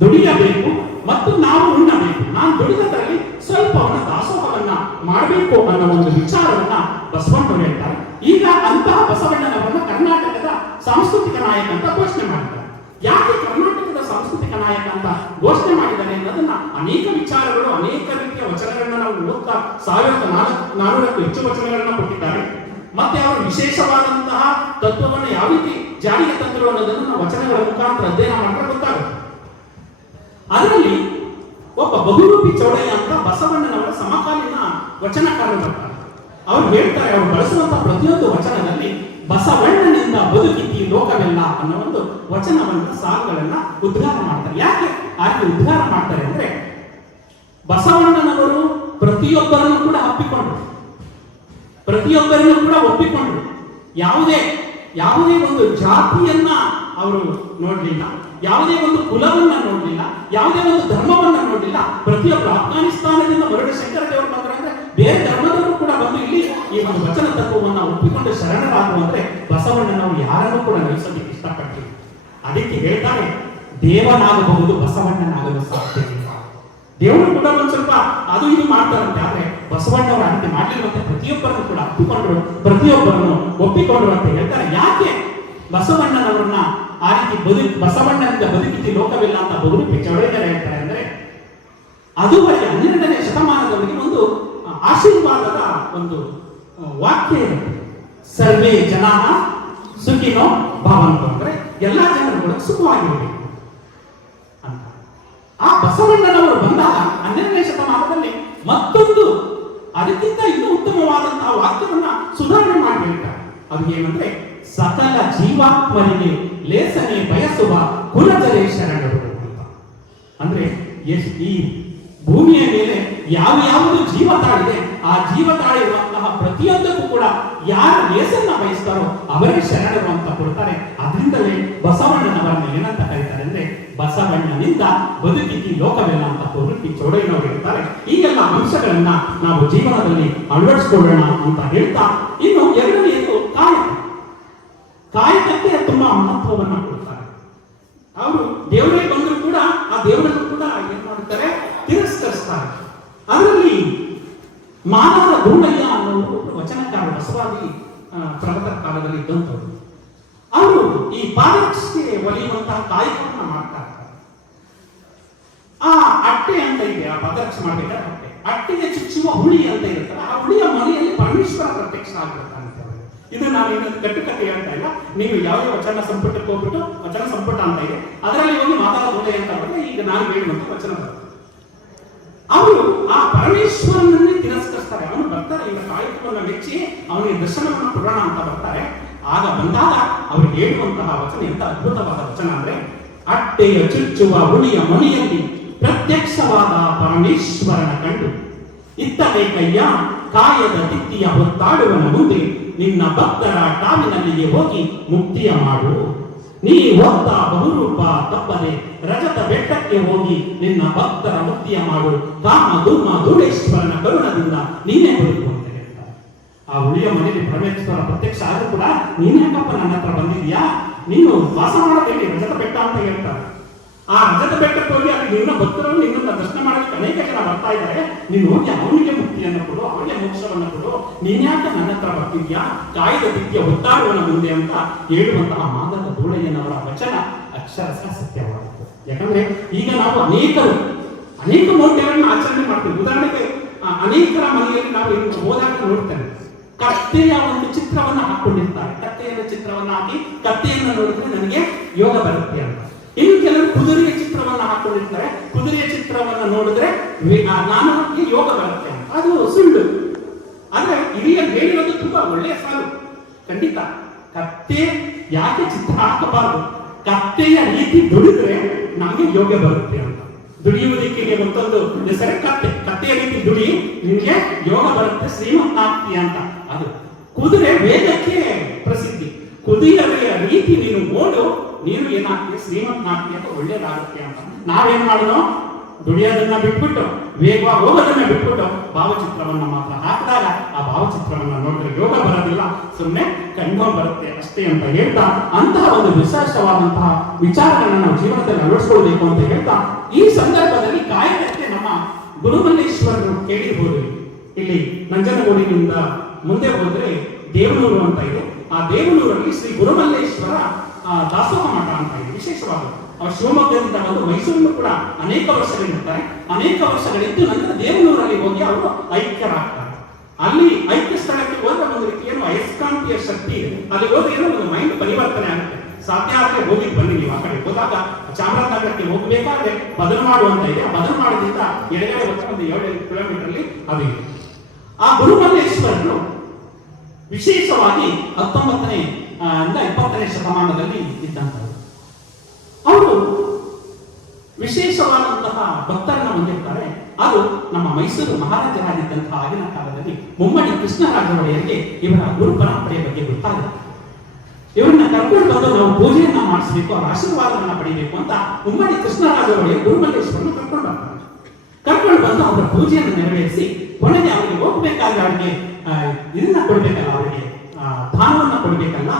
ದುಡಿಯಬೇಕು ಮತ್ತು ನಾವು ಉಣ್ಣಬೇಕು. ನಾನು ದುಡಿದರಲ್ಲಿ ಸ್ವಲ್ಪವನ್ನ ದಾಸೋಹವನ್ನ ಮಾಡಬೇಕು ಅನ್ನೋ ಒಂದು ವಿಚಾರವನ್ನ ಬಸವಣ್ಣವರು ಹೇಳ್ತಾರೆ. ಈಗ ಅಂತಹ ಬಸವಣ್ಣನವರನ್ನ ಕರ್ನಾಟಕದ ಸಾಂಸ್ಕೃತಿಕ ನಾಯಕ ಅಂತ ಘೋಷಣೆ ಮಾಡಿದ್ದಾರೆ. ಯಾಕೆ ಕರ್ನಾಟಕದ ಸಾಂಸ್ಕೃತಿಕ ನಾಯಕ ಅಂತ ಘೋಷಣೆ ಮಾಡಿದ್ದಾರೆ ಅನ್ನೋದನ್ನ ಅನೇಕ ವಿಚಾರಗಳು, ಅನೇಕ ರೀತಿಯ ವಚನಗಳನ್ನ ನಾವು ಓದ್ತಾ 1400ಕ್ಕೂ ಹೆಚ್ಚು ವಚನಗಳನ್ನ ಕೊಟ್ಟಿದ್ದಾರೆ. ಮತ್ತೆ ಅವರು ವಿಶೇಷವಾದಂತಹ ತತ್ವವನ್ನು ಯಾವ ರೀತಿ ಜಾರಿಗೆ ತಂದರು ಅನ್ನೋದನ್ನು ನಾವು ವಚನಗಳ ಮುಖಾಂತರ ಅಧ್ಯಯನ ಮಾಡಿದ್ರೆ ಗೊತ್ತಾಗುತ್ತೆ. ಅದರಲ್ಲಿ ಒಬ್ಬ ಬಹುರೂಪಿ ಚೌಡಯ್ಯ ಅಂತ ಬಸವಣ್ಣನವರ ಸಮಕಾಲೀನ ವಚನಕಾರರು ಬರ್ತಾರೆ. ಅವರು ಹೇಳ್ತಾರೆ, ಅವರು ಬಳಸುವಂತಹ ಪ್ರತಿಯೊಂದು ವಚನದಲ್ಲಿ ಬಸವಣ್ಣನಿಂದ ಬದುಕಿತಿ ಲೋಕವೆಲ್ಲ ಅನ್ನೋ ಒಂದು ವಚನವನ್ನ ಸಾಲುಗಳನ್ನ ಉದ್ಧಾರ ಮಾಡ್ತಾರೆ. ಯಾಕೆ ಆ ರೀತಿ ಉದ್ಧಾರ ಮಾಡ್ತಾರೆ ಅಂದ್ರೆ, ಬಸವಣ್ಣನವರು ಪ್ರತಿಯೊಬ್ಬರನ್ನು ಕೂಡ ಅಪ್ಪಿಕೊಂಡ್ರು, ಪ್ರತಿಯೊಬ್ಬರನ್ನು ಕೂಡ ಒಪ್ಪಿಕೊಂಡ್ರು. ಯಾವುದೇ ಒಂದು ಜಾತಿಯನ್ನ ಅವರು ನೋಡ್ಲಿಲ್ಲ, ಯಾವುದೇ ಒಂದು ಕುಲವನ್ನ ನೋಡ್ಲಿಲ್ಲ, ಯಾವುದೇ ಒಂದು ಧರ್ಮವನ್ನ ನೋಡ್ಲಿಲ್ಲ. ಪ್ರತಿಯೊಬ್ಬರು ಅಫ್ಘಾನಿಸ್ತಾನದಿಂದ ಹೊರಡು ಶಂಕರದೇವರು ಬಂದ್ರೆ ಅಂದ್ರೆ ಬೇರೆ ಧರ್ಮದವರು ಕೂಡ ಬಂದು ಇಲ್ಲಿ ಈ ಒಂದು ವಚನ ತತ್ವವನ್ನ ಒಪ್ಪಿಕೊಂಡು ಶರಣರಾಗುವಂದ್ರೆ ಬಸವಣ್ಣನವರು ಯಾರನ್ನೂ ಕೂಡ ನಡೆಸೋದಕ್ಕೆ ಇಷ್ಟಪಟ್ಟಿಲ್ಲ. ಅದಕ್ಕೆ ಹೇಳ್ತಾರೆ, ದೇವನಾಗಬಹುದು ಬಸವಣ್ಣನಾಗಲು ಸಾಧ್ಯವಿಲ್ಲ. ದೇವರು ಕೂಡ ಒಂದ್ ಸ್ವಲ್ಪ ಅದು ಇದು ಮಾಡ್ತಾರಂತೆ, ಆದ್ರೆ ಬಸವಣ್ಣವರು ಅದಕ್ಕೆ ಮಾಡಲಿರುವಂತೆ ಪ್ರತಿಯೊಬ್ಬರನ್ನು ಕೂಡ ಅಪ್ಪಿಕೊಂಡ್ರು, ಪ್ರತಿಯೊಬ್ಬರನ್ನು ಒಪ್ಪಿಕೊಂಡ್ರು ಅಂತ ಹೇಳ್ತಾರೆ. ಯಾಕೆ ಬಸವಣ್ಣನವರನ್ನ ಆ ರೀತಿ ಬಸವಣ್ಣನಿಂದ ಬದುಕಿತಿ ಲೋಕವಿಲ್ಲ ಅಂತ ಬಹುರೂಪಿ ಚೌಡಯ್ಯರು ಹೇಳ್ತಾರೆ ಅಂದ್ರೆ, ಅದುವರೆಗೆ 12ನೇ ಶತಮಾನದವರೆಗೆ ಒಂದು ಆಶೀರ್ವಾದದ ಒಂದು ವಾಕ್ಯ ಇರುತ್ತೆ. ಸರ್ವೇ ಜನ ಸುಖಿನೋ ಭವಂತು, ಅಂದ್ರೆ ಎಲ್ಲಾ ಜನರು ಕೂಡ ಸುಖವಾಗಿರಬೇಕು ಅಂತ. ಆ ಬಸವಣ್ಣನವರು ಬಂದಾಗ 12ನೇ ಶತಮಾನದಲ್ಲಿ ಮತ್ತೊಂದು ಅದಕ್ಕಿಂತ ಇನ್ನೂ ಉತ್ತಮವಾದಂತಹ ವಾಕ್ಯವನ್ನ ಸುಧಾರಣೆ ಮಾಡಿ ಹೇಳ್ತಾರೆ. ಅದು ಏನಂದ್ರೆ, ಸಕಲ ಜೀವಾತ್ಮರಿಗೆ ಲೇಸನೆ ಬಯಸುವ ಕುಲಜರೇ ಶರಣರು ಅಂತ. ಅಂದ್ರೆ ಈ ಭೂಮಿಯ ಮೇಲೆ ಯಾವುದು ಜೀವ ತಾಳಿದೆ ಆ ಜೀವ ತಾಳಿರುವಂತಹ ಪ್ರತಿಯೊಂದಕ್ಕೂ ಕೂಡ ಯಾರು ಲೇಸನ್ನ ಬಯಸ್ತಾರೋ ಅವರೇ ಶರಣರು ಅಂತ ಕೊಡ್ತಾರೆ. ಅದರಿಂದಲೇ ಬಸವಣ್ಣನವರನ್ನು ಏನಂತ ಕರೀತಾರೆ ಅಂದ್ರೆ, ಬಸವಣ್ಣನಿಂದ ಬದುಕಿತಿ ಲೋಕವೆಲ್ಲ ಅಂತ ಬಹುರೂಪಿ ಚೌಡಯ್ಯನವರು ಹೇಳ್ತಾರೆ. ಈ ಎಲ್ಲ ಅಂಶಗಳನ್ನ ನಾವು ಜೀವನದಲ್ಲಿ ಅಳವಡಿಸಿಕೊಳ್ಳೋಣ ಅಂತ ಹೇಳ್ತಾ, ಇನ್ನು ಎರಡನೆಯದು ಕಾಯಕಕ್ಕೆ ತುಂಬಾ ಮಹತ್ವವನ್ನ ಕೊಡ್ತಾರೆ. ಅವರು ದೇವರೇ ಬಂದರೂ ಕೂಡ ಆ ದೇವರನ್ನು ಕೂಡ ಏನ್ ಮಾಡುತ್ತಾರೆ, ತಿರಸ್ಕರಿಸ್ತಾರೆ. ಅದರಲ್ಲಿ ಮಾನವರ ಗೂಢಯ್ಯ ಅನ್ನೋರು ವಚನಕಾರ ಬಸವಾದಿ ಪ್ರಗತರ ಕಾಲದಲ್ಲಿ ಇದ್ದಂಥವ್ರು. ಅವರು ಈ ಪಾದರಕ್ಷೆಗೆ ಒಲಿಯುವಂತಹ ಕಾಯಕವನ್ನ ಮಾಡ್ತಾರೆ. ಆ ಅಟ್ಟೆ ಅಂತ ಇದೆ, ಆ ಪಾದರಕ್ಷೆ ಮಾಡ್ಬೇಕಾದ್ರೆ ಅಟ್ಟೆಗೆ ಚುಚ್ಚುವ ಹುಳಿ ಅಂತ ಇರ್ತಾರೆ. ಆ ಹುಳಿಯ ಮನೆಯಲ್ಲಿ ಪರಮೇಶ್ವರ ಪ್ರತ್ಯಕ್ಷ ಆಗಿರ್ತಾನೆ. ಇದು ನಾನು ಕಟ್ಟುಕತೆ ಹೇಳ್ತಾ ಇಲ್ಲ. ನೀವು ಯಾವ ವಚನ ಸಂಪುಟಕ್ಕೆ ಹೋಗ್ಬಿಟ್ಟು ವಚನ ಸಂಪುಟ ಅಂತ ಇದೆ, ಅದರಲ್ಲಿ ಹೋಗಿ ಮಾತಾಡೋದೇ ಅಂತ ಬಂದ್ರೆ ಈಗ ನಾನು ಹೇಳುವಂತ ವಚನ ಬರುತ್ತೆ. ಅವರು ಆ ಪರಮೇಶ್ವರನನ್ನೇ ತಿರಸ್ಕರಿಸ್ತಾರೆ. ಕಳಿಸ್ತಾರೆ. ಅವನು ಬರ್ತಾರೆ, ಈಗ ಕಾಯಕವನ್ನು ಮೆಚ್ಚಿ ಅವನಿಗೆ ದರ್ಶನವನ್ನು ಕೊಡೋಣ ಅಂತ ಬರ್ತಾರೆ. ಆಗ ಬಂದಾಗ ಅವರು ಹೇಳುವಂತಹ ವಚನ ಎಂತ ಅದ್ಭುತವಾದ ವಚನ ಅಂದ್ರೆ, ಅಟ್ಟೆಯ ಚುಚ್ಚುವ ಹುಳಿಯ ಮನೆಯಲ್ಲಿ ಪ್ರತ್ಯಕ್ಷವಾದ ಪರಮೇಶ್ವರನ ಕಂಡು ಇತ್ತಲೇ ಕೈಯ ಕಾಯದ ತಿತ್ತಿಯ ಹೊತ್ತಾಡುವನ ಮುಂದೆ ನಿನ್ನ ಭಕ್ತರ ಟಾವಿನಲ್ಲಿಗೆ ಹೋಗಿ ಮುಕ್ತಿಯ ಮಾಡು. ನೀ ಹೊತ್ತ ಬಹುರೂಪ ತಪ್ಪದೆ ರಜತ ಬೆಟ್ಟಕ್ಕೆ ಹೋಗಿ ನಿನ್ನ ಭಕ್ತರ ಮುಕ್ತಿಯ ಮಾಡು. ಕಾಮ ಧೂಮ ಧೂಳೇಶ್ವರನ ಕರುಣದಿಂದ ನೀನೇ ಬದುಕು ಅಂತ ಹೇಳ್ತಾರೆ. ಆ ಹುಳಿಯ ಮನೆಯಲ್ಲಿ ಪರಮೇಶ್ವರ ಪ್ರತ್ಯಕ್ಷ ಆದ್ರೂ ಕೂಡ ನೀನ್ ಯಾಕಪ್ಪ ನನ್ನ ಹತ್ರ ಬಂದಿದ್ಯಾ, ನೀನು ವಾಸ ಮಾಡೋದೇಳಿ ರಜತ ಬೆಟ್ಟ ಅಂತ ಹೇಳ್ತಾರೆ. ಆ ರಜತ ಬೆಟ್ಟಕ್ಕೆ ಹೋಗಿ ಅಲ್ಲಿ ನಿನ್ನ ಭಕ್ತರನ್ನು ನಿನ್ನನ್ನು ದರ್ಶನ ಮಾಡೋದಕ್ಕೆ ಅನೇಕ ಜನ ಬರ್ತಾ ಇದ್ದಾರೆ. ನೀನು ಹೋಗಿ ಅವನಿಗೆ ಮುಕ್ತಿಯನ್ನು ಕೊಡು, ಅವನಿಗೆ ಮೋಕ್ಷವನ್ನು ಕೊಡು, ನೀನ್ಯಾಕ ನನ್ನ ಹತ್ರ ಬರ್ತಿದ್ಯಾ, ಕಾಯ್ದ ತಿಥಿಯ ಒತ್ತಾಡುವನ ಮುಂದೆ ಅಂತ ಹೇಳುವಂತಹ ಮಾದಕ ಧೂಳಯ್ಯನವರ ವಚನ ಅಕ್ಷರಶಃ ಸತ್ಯವಾಯಿತು. ಯಾಕಂದ್ರೆ ಈಗ ನಾವು ಅನೇಕ ಮೌಢ್ಯಗಳನ್ನು ಆಚರಣೆ ಮಾಡ್ತೀವಿ. ಉದಾಹರಣೆಗೆ ಅನೇಕರ ಮನೆಯಲ್ಲಿ ನಾವು ಹೋದಾಗ ನೋಡ್ತೇವೆ, ಕತ್ತೆಯ ಒಂದು ಚಿತ್ರವನ್ನ ಹಾಕೊಂಡಿರ್ತಾರೆ. ಕತ್ತೆಯ ಚಿತ್ರವನ್ನ ಹಾಕಿ ಕತ್ತೆಯನ್ನು ನೋಡಿದ್ರೆ ನನಗೆ ಯೋಗ ಬರುತ್ತೆ ಅಂತ. ಇನ್ನು ಕೆಲವರು ಕುದುರೆಯ ಚಿತ್ರವನ್ನ ಹಾಕೊಂಡಿರ್ತಾರೆ, ಕುದುರೆಯ ಚಿತ್ರವನ್ನ ನೋಡಿದ್ರೆ ನನಗೆ ಯೋಗ ಬರುತ್ತೆ ಅಂತ. ಅದು ಸುಳ್ಳು. ಆದ್ರೆ ಹಿರಿಯರು ಹೇಳಿರೋದು ತುಂಬಾ ಒಳ್ಳೆಯ ಸಾಲು. ಖಂಡಿತ ಕತ್ತೆ ಯಾಕೆ ಚಿತ್ರ ಹಾಕಬಾರದು, ಕತ್ತೆಯ ರೀತಿ ದುಡಿದ್ರೆ ನಮಗೆ ಯೋಗ ಬರುತ್ತೆ ಅಂತ. ದುಡಿಯುವುದಕ್ಕೆ ಮತ್ತೊಂದು ಹೆಸರೇ ಕತ್ತೆ. ಕತ್ತೆಯ ರೀತಿ ದುಡಿ, ನಿಮಗೆ ಯೋಗ ಬರುತ್ತೆ, ಶ್ರೀಮಂತಾಗ್ತೀಯ ಅಂತ. ಅದು ಕುದುರೆ ವೇಗಕ್ಕೆ ಪ್ರಸಿದ್ಧಿ. ಕುದುರೆಯ ರೀತಿ ನೀನು ಓಡು, ನೀನು ಏನಾಗ್ತೀಯ, ಶ್ರೀಮಂತನಾಗ್ತೀಯ ಅಂತ, ಒಳ್ಳೇದಾಗುತ್ತೆ ಅಂತ. ನಾವೇನ್ ಮಾಡೋದು, ದುಡಿಯೋದನ್ನ ಬಿಟ್ಬಿಟ್ಟು ವೇಗವಾಗಿ ಹೋಗೋದನ್ನ ಬಿಟ್ಬಿಟ್ಟು ಭಾವಚಿತ್ರವನ್ನ ಮಾತ್ರ ಹಾಕಿದಾಗ ಆ ಭಾವಚಿತ್ರವನ್ನ ನೋಡಿದ್ರೆ ಯೋಗ ಬರೋದಿಲ್ಲ, ಸುಮ್ಮನೆ ಕಂಡು ಬರುತ್ತೆ ಅಷ್ಟೇ ಅಂತ ಹೇಳ್ತಾ, ಅಂತಹ ಒಂದು ವಿಶೇಷವಾದಂತಹ ವಿಚಾರಗಳನ್ನ ನಾವು ಜೀವನದಲ್ಲಿ ಅಳವಡಿಸ್ಕೊಳ್ಬೇಕು ಅಂತ ಹೇಳ್ತಾ, ಈ ಸಂದರ್ಭದಲ್ಲಿ ಕಾಯಕಕ್ಕೆ ನಮ್ಮ ಗುರುಮಲ್ಲೇಶ್ವರರು ಕೇಳಿರ್ಬೋದು. ಇಲ್ಲಿ ನಂಜನಗೂಡಿನಿಂದ ಮುಂದೆ ಹೋದ್ರೆ ದೇವನೂರು ಅಂತ ಇದೆ. ಆ ದೇವನೂರಲ್ಲಿ ಶ್ರೀ ಗುರುಮಲ್ಲೇಶ್ವರ ದಾಸೋಹ ಮಠ ಅಂತ ಇದೆ. ವಿಶೇಷವಾದ ಅವರು ಶಿವಮೊಗ್ಗದಿಂದ ಬಂದು ಮೈಸೂರಿನ ಕೂಡ ಅನೇಕ ವರ್ಷಗಳಿರ್ತಾರೆ. ಅನೇಕ ವರ್ಷಗಳಿದ್ದು ನಂತರ ದೇವನೂರಲ್ಲಿ ಹೋಗಿ ಅವರು ಐಕ್ಯರಾಗ್ತಾರೆ. ಅಲ್ಲಿ ಐಕ್ಯ ಸ್ಥಳಕ್ಕೆ ಹೋದ್ರೆ ಒಂದು ರೀತಿ ಏನು ಅಯಸ್ಕಾಂತೀಯ ಶಕ್ತಿ ಇದೆ. ಅಲ್ಲಿ ಹೋದ್ರೆ ಏನೋ ಒಂದು ಮೈಂಡ್ ಪರಿವರ್ತನೆ ಆಗುತ್ತೆ. ಸಾಧ್ಯ ಆದ್ರೆ ಹೋಗಿ ಬನ್ನಿ. ನೀವು ಆ ಕಡೆ ಹೋದಾಗ ಚಾಮರಾಜನಗರಕ್ಕೆ ಹೋಗಬೇಕಾದ್ರೆ ಬದಲಮಾಡು ಅಂತ ಇದೆ. ಆ ಬದಲಮಾಡದಿಂದ ಎಡಗಡೆ ಹೋದ್ರೆ ಒಂದು 7 ಕಿಲೋಮೀಟರ್ ಅಲ್ಲಿ ಅದು ಇದೆ. ಆ ಗುರುಮಲ್ಲೇಶ್ವರರು ವಿಶೇಷವಾಗಿ 19ನೇ 20ನೇ ಶತಮಾನದಲ್ಲಿ ಇದ್ದಂಥವರು. ಅವರು ವಿಶೇಷವಾದಂತಹ ಭಕ್ತರನ್ನ ಹೊಂದಿರ್ತಾರೆ. ಅದು ನಮ್ಮ ಮೈಸೂರು ಮಹಾರಾಜರಾಗಿದ್ದಂತಹ ಆಗಿನ ಕಾಲದಲ್ಲಿ ಮುಮ್ಮಡಿ ಕೃಷ್ಣರಾಜ ಒಡೆಯರಿಗೆ ಇವರ ಗುರು ಪರಂಪರೆಯ ಬಗ್ಗೆ ಗೊತ್ತಾಗುತ್ತೆ. ಇವರನ್ನ ಕರ್ಕೊಂಡು ಬಂದು ನಾವು ಪೂಜೆಯನ್ನ ಮಾಡಿಸಬೇಕು, ಅವರ ಆಶೀರ್ವಾದವನ್ನ ಪಡೆಯಬೇಕು ಅಂತ ಮುಮ್ಮಡಿ ಕೃಷ್ಣರಾಜ ಒಡೆಯ ಗುರುಮಲ್ಲೇಶ್ವರನ್ನು ಕರ್ಕೊಂಡು ಬರ್ತಾರೆ. ಕರ್ಕೊಂಡು ಬಂದು ಅವರ ಪೂಜೆಯನ್ನು ನೆರವೇರಿಸಿ ಕೊನೆಗೆ ಅವರಿಗೆ ಹೋಗ್ಬೇಕಾದ್ರೆ ಅವರಿಗೆ ಇದನ್ನ ಕೊಡ್ಬೇಕಲ್ಲ, ಅವರಿಗೆ ದಾನವನ್ನ ಕೊಡ್ಬೇಕಲ್ಲ,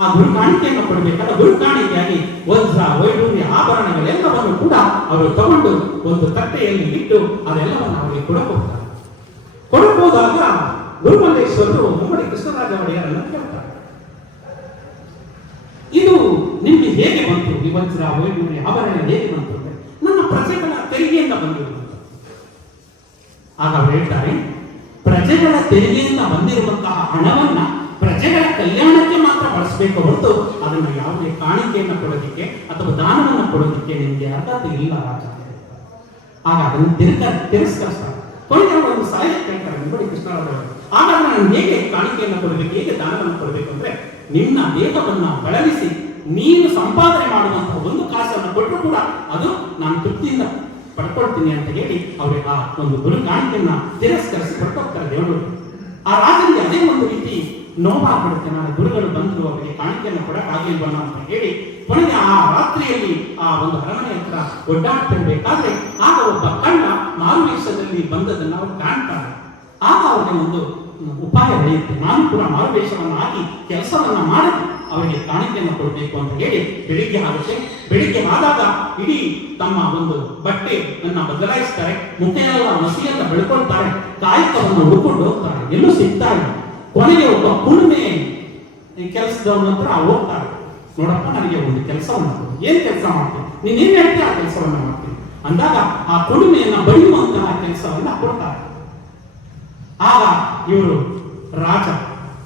ಆ ಗುರು ಕಾಣಿಕೆಯನ್ನು ಕೊಡಬೇಕಲ್ಲ. ಗುರು ಕಾಣಿಕೆಯಾಗಿ ವಜ್ರ ವೈಡೂರ್ಯ ಆಭರಣಗಳೆಲ್ಲವನ್ನು ಕೂಡ ಅವರು ತಗೊಂಡು ಒಂದು ತಟ್ಟೆಯಲ್ಲಿ ಇಟ್ಟು ಅದೆಲ್ಲವನ್ನು ಅವರಿಗೆ ಕೊಡಬಹುದು. ಕೊಡಬಹುದಾಗ ಗುರುಮಲ್ಲೇಶ್ವರರು ಮುಮ್ಮಡಿ ಕೃಷ್ಣರಾಜ ಒಡೆಯರನ್ನು ಕೇಳ್ತಾರೆ, ಇದು ನಿಮ್ಗೆ ಹೇಗೆ ಬಂತು, ಈ ವಜ್ರ ವೈಡೂರ್ಯ ಆಭರಣ ಹೇಗೆ ಬಂತು? ನನ್ನ ಪ್ರಜೆಗಳ ತೆರಿಗೆಯಿಂದ ಬಂದಿರುವಂತ. ಆಗ ಅವರು ಹೇಳ್ತಾರೆ, ಪ್ರಜೆಗಳ ತೆರಿಗೆಯಿಂದ ಬಂದಿರುವಂತಹ ಹಣವನ್ನ ಪ್ರಜೆಗಳ ಕಲ್ಯಾಣಕ್ಕೆ ಮಾತ್ರ ಬಳಸಬೇಕು ಹೊರತು ಅದನ್ನು ಯಾವುದೇ ಕಾಣಿಕೆಯನ್ನು ಕೊಡೋದಿಕ್ಕೆ ಅಥವಾ ದಾನವನ್ನು ಕೊಡೋದಿಕ್ಕೆ ನಿಮಗೆ ಅರ್ಹತೆ ಇಲ್ಲ ರಾಜ. ಆಗ ಅದನ್ನು ತಿರಸ್ಕರಿಸ್ತಾರೆ. ಕೊನೆಗೆ ಒಂದು ಸಹಾಯ ಕೇಳ್ತಾರೆ ಮುಮ್ಮಡಿ ಕೃಷ್ಣರಾಜ. ಆಗ ನಾನು ಹೇಗೆ ಕಾಣಿಕೆಯನ್ನು ಕೊಡಬೇಕು, ಹೇಗೆ ದಾನವನ್ನು ಕೊಡಬೇಕು ಅಂದ್ರೆ, ನಿನ್ನ ದೇಹವನ್ನು ಬಳಲಿಸಿ ನೀನು ಸಂಪಾದನೆ ಮಾಡುವಂತಹ ಒಂದು ಕಾಸನ್ನು ಕೊಟ್ಟರು ಕೂಡ ಅದು ನಾನು ತೃಪ್ತಿಯಿಂದ ಪಡ್ಕೊಳ್ತೀನಿ ಅಂತ ಹೇಳಿ ಅವರಿಗೆ ಆ ಒಂದು ಗುರು ಕಾಣಿಕೆಯನ್ನ ತಿರಸ್ಕರಿಸಿ ಹೊರಟೋಗ್ತಾರೆ ದೇವರು. ಆ ರಾಜನಿಗೆ ಅದೇ ಒಂದು ರೀತಿ ನೋವಾಗ್ಬಿಡುತ್ತೆ. ನಾನು ಗುರುಗಳು ಬಂದ್ರು, ಅವರಿಗೆ ಕಾಣಿಕೆಯನ್ನು ಕೊಡಕ್ಕಾಗಿಲ್ವಲ್ಲ ಅಂತ ಹೇಳಿ ಕೊನೆಗೆ ಆ ರಾತ್ರಿಯಲ್ಲಿ ಆ ಒಂದು ಅರಮನೆ ಹತ್ರ ಒಡ್ಡಾಡ್ತಿರ್ಬೇಕಾದ್ರೆ ಆಗ ಒಬ್ಬ ಕಳ್ಳ ಮಾರುವೇಷದಲ್ಲಿ ಬಂದದನ್ನು ಅವರು ಕಾಣ್ತಾರೆ. ಆಗ ಅವರಿಗೆ ಒಂದು ಉಪಾಯ ಬೆಳೆಯುತ್ತೆ, ನಾನು ಕೂಡ ಮಾರುವೇಷವನ್ನು ಹಾಕಿ ಕೆಲಸವನ್ನ ಮಾಡಿ ಅವರಿಗೆ ಕಾಣಿಕೆಯನ್ನು ಕೊಡಬೇಕು ಅಂತ ಹೇಳಿ ಬೆಳಿಗ್ಗೆ ಆಗುತ್ತೆ. ಬೆಳಿಗ್ಗೆ ಆದಾಗ ಇಡೀ ತಮ್ಮ ಒಂದು ಬಟ್ಟೆಯನ್ನ ಬದಲಾಯಿಸ್ತಾರೆ, ಮುಖೆಲ್ಲ ಮಸಿಯನ್ನ ಬೆಳ್ಕೊಳ್ತಾರೆ, ಕಾಯಕವನ್ನು ಹುಡ್ಕೊಂಡು ಹೋಗ್ತಾರೆ, ಎಲ್ಲೂ ಸಿಗ್ತಾ ಇಲ್ಲ. ಕೊನೆಗೆ ಒಬ್ಬ ಕುಣಿಮೆ ಕೆಲಸದವನ ಹತ್ರ ಹೋಗ್ತಾರೆ, ನೋಡಪ್ಪ ನನಗೆ ಒಂದು ಕೆಲಸವನ್ನು ಕೊಡು. ಏನ್ ಕೆಲಸ ಮಾಡ್ತೀನಿ, ನೀನ್ ಏನ್ ಹೇಳ್ತೀಯ ಆ ಕೆಲಸವನ್ನ ಮಾಡ್ತೀನಿ ಅಂದಾಗ ಆ ಕುಣಿಮೆಯನ್ನ ಬಡಿಯುವಂತಹ ಕೆಲಸವನ್ನ ಕೊಡ್ತಾರೆ. ಆಗ ಇವರು ರಾಜ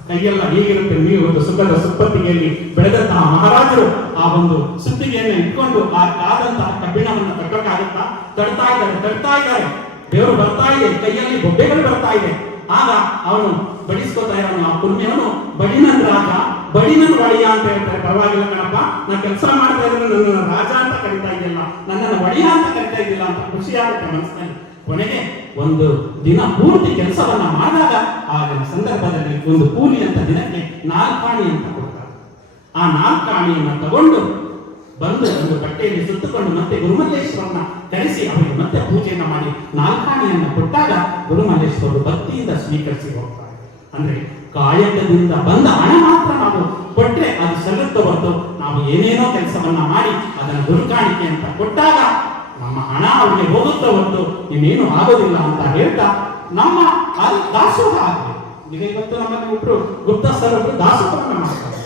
ಕೈಯೆಲ್ಲ ಹೇಗಿರುತ್ತೆ, ನೀವು ಒಂದು ಸುಖದ ಸುಪ್ಪತ್ತಿಗೆಯಲ್ಲಿ ಬೆಳೆದಂತಹ ಮಹಾರಾಜರು ಆ ಒಂದು ಸುತ್ತಿಗೆಯನ್ನು ಇಟ್ಕೊಂಡು ಆ ಕಾದಂತಹ ಕಬ್ಬಿಣವನ್ನು ತಟ್ಟಕ್ಕಾಗುತ್ತಾ ತಡ್ತಾ ಇದ್ದಾರೆ. ದೇವರು ಬರ್ತಾ ಇದೆ, ಕೈಯಲ್ಲಿ ಬೊಬ್ಬೆಗಳು ಬರ್ತಾ ಇದೆ. ಆಗ ಅವನು ಬಡಿಸ್ಕೋತಾ ಇರೋನು, ಆ ಕುಲ್ಮೆಯವನು ಬಡಿನನ್ ರಾಜ, ಬಡಿನನ್ ಒಡೆಯ ಅಂತ ಹೇಳ್ತಾರೆ. ಪರವಾಗಿಲ್ಲ ಕಣಪ್ಪ, ನಾ ಕೆಲಸ ಮಾಡ್ತಾ ಇದ್ರೆ ನನ್ನ ರಾಜ ಅಂತ ಕರಿತಾ ಇದೆಯಲ್ಲ, ನನ್ನನ್ನು ಒಡೆಯ ಅಂತ ಕರಿತಾ ಇದ್ದಿಲ್ಲ ಅಂತ ಖುಷಿ ಆಗುತ್ತೆ ಮನಸ್ಸಿನಲ್ಲಿ. ಕೊನೆಗೆ ಒಂದು ದಿನ ಪೂರ್ತಿ ಕೆಲಸವನ್ನ ಮಾಡಿದಾಗ ಆ ಸಂದರ್ಭದಲ್ಲಿ ಒಂದು ಕೂಲಿ ಅಂತ ದಿನಕ್ಕೆ 4 ಆಣಿ ಅಂತ ಕೊಡ್ತಾರೆ. ಆ 4 ಆಣಿಯನ್ನು ತಗೊಂಡು ಬಂದು ಒಂದು ಬಟ್ಟೆಯಲ್ಲಿ ಸುತ್ತಕೊಂಡು ಮತ್ತೆ ಗುರುಮಲ್ಲೇಶ್ವರನ ಕರೆಸಿ ಅವರಿಗೆ ಮತ್ತೆ ಪೂಜೆಯನ್ನು ಮಾಡಿ 4 ಆಣಿಯನ್ನು ಕೊಟ್ಟಾಗ ಗುರುಮಲ್ಲೇಶ್ವರರು ಭಕ್ತಿಯಿಂದ ಸ್ವೀಕರಿಸಿ ಹೋಗ್ತಾರೆ. ಅಂದ್ರೆ ಕಾಯಕದಿಂದ ಬಂದ ಹಣ ಮಾತ್ರ ನಾವು ಕೊಟ್ರೆ ಅದು ಸಲ್ಲುತ್ತೆ ಹೊರತು ನಾವು ಏನೇನೋ ಕೆಲಸವನ್ನ ಮಾಡಿ ಅದನ್ನು ಗುರುಕಾಣಿಕೆ ಅಂತ ಕೊಟ್ಟಾಗ ನಮ್ಮ ಹಣ ಅವರಿಗೆ ಹೋಗುತ್ತೆ ಹೊರತು ಇನ್ನೇನು ಆಗೋದಿಲ್ಲ ಅಂತ ಹೇಳ್ತಾ ನಮ್ಮ ಅದು ದಾಸೋಹ ಆಗಲಿ. ಈಗ ಇವತ್ತು ನಮ್ಮಲ್ಲಿ ಒಬ್ರು ಗುಪ್ತಸ್ಥರು ದಾಸೋಹವನ್ನು ಮಾಡ್ತಾರೆ.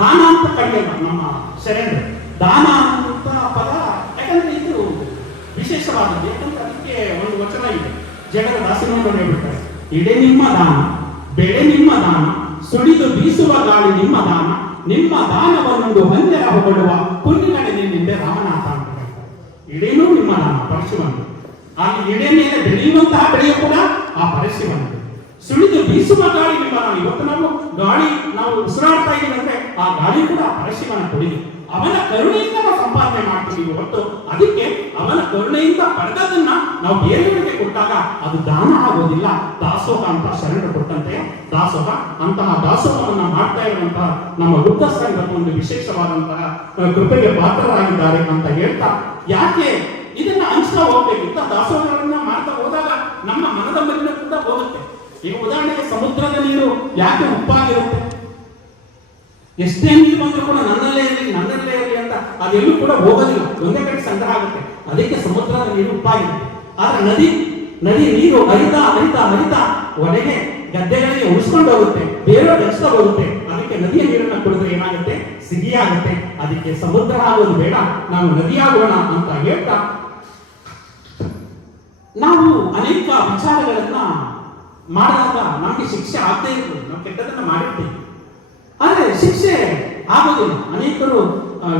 ದಾನ ಅಂತ ಕರೆಯಲ್ಲ ನಮ್ಮ ಶರಣರು. ದಾನ ಅಂತ ಪದ ಯಾಕಂದ್ರೆ ಇದು ವಿಶೇಷವಾದದ್ದು. ಯಾಕಂದ್ರೆ ಅದಕ್ಕೆ ಒಂದು ವಚನ ಇದೆ, ಜಗದ ದಾಸನವರು ಹೇಳ್ಬಿಡ್ತಾರೆ, ಇಡೆ ನಿಮ್ಮ ದಾನ, ಬೆಳೆ ನಿಮ್ಮ ದಾನ, ಸುಳಿದು ಬೀಸುವ ಗಾಳಿ ನಿಮ್ಮ ದಾನ, ನಿಮ್ಮ ದಾನವನ್ನೊಂದು ಹಂದರ ಹೊಗಳುವ ಪುಣ್ಯಗಡೆ ನಿನ್ನಿಂದೆ ರಾಮನಾಥ ಅಂತ ಹೇಳ್ತಾರೆ. ಇಡೇನೂ ನಿಮ್ಮ ದಾನ ಪರಶುವಂದು. ಆ ಇಡೆ ಮೇಲೆ ಬೆಳೆಯುವಂತಹ ಬೆಳೆಯು ಕೂಡ ಆ ಪರಶುವಂದು. ಸುಳಿದು ಬೀಸುವ ಗಾಳಿ ನಿಮ್ಮ ದಾನ. ಇವತ್ತು ನಾವು ಉಸಿರಾಡ್ತಾ ಇದ್ದೀವಿ ಅಂದ್ರೆ ಆ ಗಾಳಿ ಕೂಡ ಆ ಪರಶುವನ ಕೊಡುಗೆ. ಅವನ ಕರುಣೆಯಿಂದ ನಾವು ಸಂಪಾದನೆ ಮಾಡ್ತೀವಿ ಹೊರತು ಅದಕ್ಕೆ ಅವನ ಕರುಣೆಯಿಂದ ಪಡೆದದನ್ನ ನಾವು ಬೇರೆಯವರಿಗೆ ಕೊಟ್ಟಾಗ ಅದು ದಾನ ಆಗೋದಿಲ್ಲ. ದಾಸೋಹ ಅಂತ ಶರಣರು ಕೊಟ್ಟಂತೆ ದಾಸೋಹ. ಅಂತಹ ದಾಸೋಹವನ್ನ ಮಾಡ್ತಾ ಇರುವಂತಹ ನಮ್ಮ ಗುಪ್ತಸ್ಥರ ಒಂದು ವಿಶೇಷವಾದಂತಹ ಕೃಪೆಗೆ ಪಾತ್ರರಾಗಿದ್ದಾರೆ ಅಂತ ಹೇಳ್ತಾ, ಯಾಕೆ ಇದನ್ನ ಹಂಚ್ತಾ ಹೋಗ್ಬೇಕು? ಇಂಥ ದಾಸೋಹಗಳನ್ನ ಮಾಡ್ತಾ ಹೋದಾಗ ನಮ್ಮ ಮನದ ಮೇಲಿನ ಕೂಡ ಹೋಗುತ್ತೆ. ಈಗ ಉದಾಹರಣೆಗೆ ಸಮುದ್ರದ ನೀರು ಯಾಕೆ ಉಪ್ಪಾಗಿರುತ್ತೆ? ಎಷ್ಟೇ ನೀರು ಬಂದರೂ ಕೂಡ ನನ್ನಲ್ಲೇ ಇರಲಿ ಅಂತ ಅದೆಲ್ಲೂ ಕೂಡ ಹೋಗೋದಿಲ್ಲ, ಒಂದೇ ಕಡೆ ಸಂಗ್ರಹ ಆಗುತ್ತೆ. ಅದಕ್ಕೆ ಸಮುದ್ರದ ನೀರು ಉಪ್ಪಾಗಿರುತ್ತೆ. ಆದ್ರೆ ನದಿ ನೀರು ಹರಿತಾ ಒಳಗೆ ಗದ್ದೆಗಳಿಗೆ ಉಳಿಸ್ಕೊಂಡು ಹೋಗುತ್ತೆ, ಬೇರೆ ಹೆಚ್ಚುತ್ತಾ ಹೋಗುತ್ತೆ. ಅದಕ್ಕೆ ನದಿಯ ನೀರನ್ನು ಕುಡಿದ್ರೆ ಏನಾಗುತ್ತೆ? ಸಿಹಿಯಾಗುತ್ತೆ. ಅದಕ್ಕೆ ಸಮುದ್ರ ಆಗೋದು ಬೇಡ, ನಾವು ನದಿಯಾಗೋಣ ಅಂತ ಹೇಳ್ತಾ ನಾವು ಅನೇಕ ವಿಚಾರಗಳನ್ನ ಮಾಡಿದಾಗ ನಮಗೆ ಶಿಕ್ಷೆ ಆಗದೆ ಇರ್ತದೆ. ನಾವು ಕೆಟ್ಟದನ್ನ ಮಾಡಿರ್ತೀವಿ, ಆದರೆ ಶಿಕ್ಷೆ ಆಗೋದಿಲ್ಲ. ಅನೇಕರು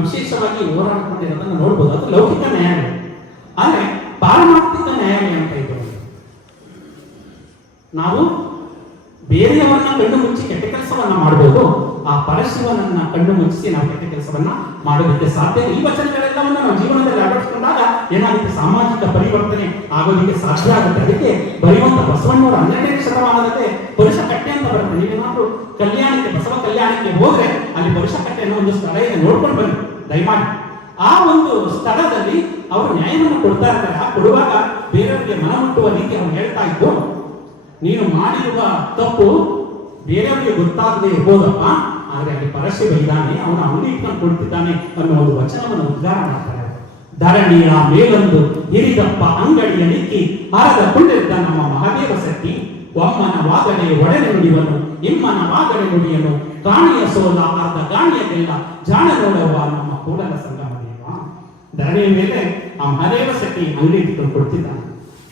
ವಿಶೇಷವಾಗಿ ಹೋರಾಡಿಕೊಂಡಿರೋದನ್ನು ನೋಡ್ಬೋದು. ಅದು ಲೌಕಿಕ ನ್ಯಾಯಾಲಯ. ಆದರೆ ಪಾರಮಾರ್ಥಿಕ ನ್ಯಾಯಾಲಯ ಅಂತ ಇದೆ. ನಾವು ಬೇರೆಯವರನ್ನ ಕಣ್ಣು ಮುಚ್ಚಿ ಕೆಟ್ಟ ಕೆಲಸವನ್ನ ಮಾಡಬಹುದು, ಆ ಪರಶಿವನನ್ನ ಕಣ್ಣು ಮುಚ್ಚಿಸಿ ನಾವು ಕೆಟ್ಟ ಕೆಲಸವನ್ನ ಮಾಡೋದಕ್ಕೆ ಸಾಧ್ಯ. ಈ ವಚನಗಳೆಲ್ಲವನ್ನ ನಾವು ಜೀವನದಲ್ಲಿ ಅಳವಡಿಸಿಕೊಂಡಾಗ ಏನಾಗುತ್ತೆ? ಸಾಮಾಜಿಕ ಪರಿವರ್ತನೆ ಆಗೋದಕ್ಕೆ ಸಾಧ್ಯ ಆಗುತ್ತೆ. ಅದಕ್ಕೆ ಬರೆಯುವಂತ ಬಸವಣ್ಣವರು 12ನೇ ಶತಮಾನದಲ್ಲಿ ಪುರುಷ ಕಟ್ಟೆ ಅಂತ ಬರುತ್ತೆ. ನೀವೇನಾದ್ರೂ ಬಸವ ಕಲ್ಯಾಣಕ್ಕೆ ಹೋದ್ರೆ ಅಲ್ಲಿ ಪುರುಷ ಕಟ್ಟೆ ಅನ್ನೋ ಒಂದು ಸ್ಥಳ ಇದೆ, ನೋಡ್ಕೊಂಡು ಬನ್ನಿ ದಯಮಾಡಿ. ಆ ಒಂದು ಸ್ಥಳದಲ್ಲಿ ಅವರು ನ್ಯಾಯವನ್ನು ಕೊಡ್ತಾ ಇರ್ತಾರೆ. ಆ ಕೊಡುವಾಗ ಬೇರೆಯವರಿಗೆ ಮನ ಮುಟ್ಟುವ ರೀತಿ ಅವ್ರು ಹೇಳ್ತಾ ಇದ್ದು, ನೀನು ಮಾಡಿರುವ ತಪ್ಪು ಬೇರೆಯವರಿಗೆ ಗೊತ್ತಾಗದೆ ಇರ್ಬೋದಪ್ಪ, ಆದ್ರೆ ಅಲ್ಲಿ ಪರಶಿವ ಇದ್ದಾನೆ, ಅವನ ಅಂಗಡಿ ಇಟ್ಕೊಂಡು ಕೊಡ್ತಿದ್ದಾನೆ ಅನ್ನೋ ಒಂದು ವಚನವನ್ನು ಉದ್ಧಾರ ಮಾಡ್ತಾರೆ. ಧರಣಿಯ ಮೇಲೊಂದು ಹಿರಿದಪ್ಪ ಅಂಗಡಿಯ ನಿಕ್ಕಿ ಹರದ ಕುಳ್ಳಿದ್ದ ನಮ್ಮ ಮಹಾದೇವ ಶಕ್ತಿ, ಒಮ್ಮನ ವಾಗಡೆ ಒಡನೆ ನುಡಿವನು, ಇಮ್ಮನ ವಾಗಡೆ ನುಡಿಯನು, ಕಾಣಿಯ ಸೋಲ ಅರ್ಧ ಗಾಣಿಯಗೆಲ್ಲ ಜಾಣ ನೋಡುವ ನಮ್ಮ ಕೂಡಲ ಸಂಗಮ ದೇವ. ಧರಣಿಯ ಮೇಲೆ ಆ ಮಹಾದೇವ ಶಕ್ತಿ ಅಂಗಡಿ ಇಟ್ಕೊಂಡು ಕೊಡ್ತಿದ್ದಾನೆ.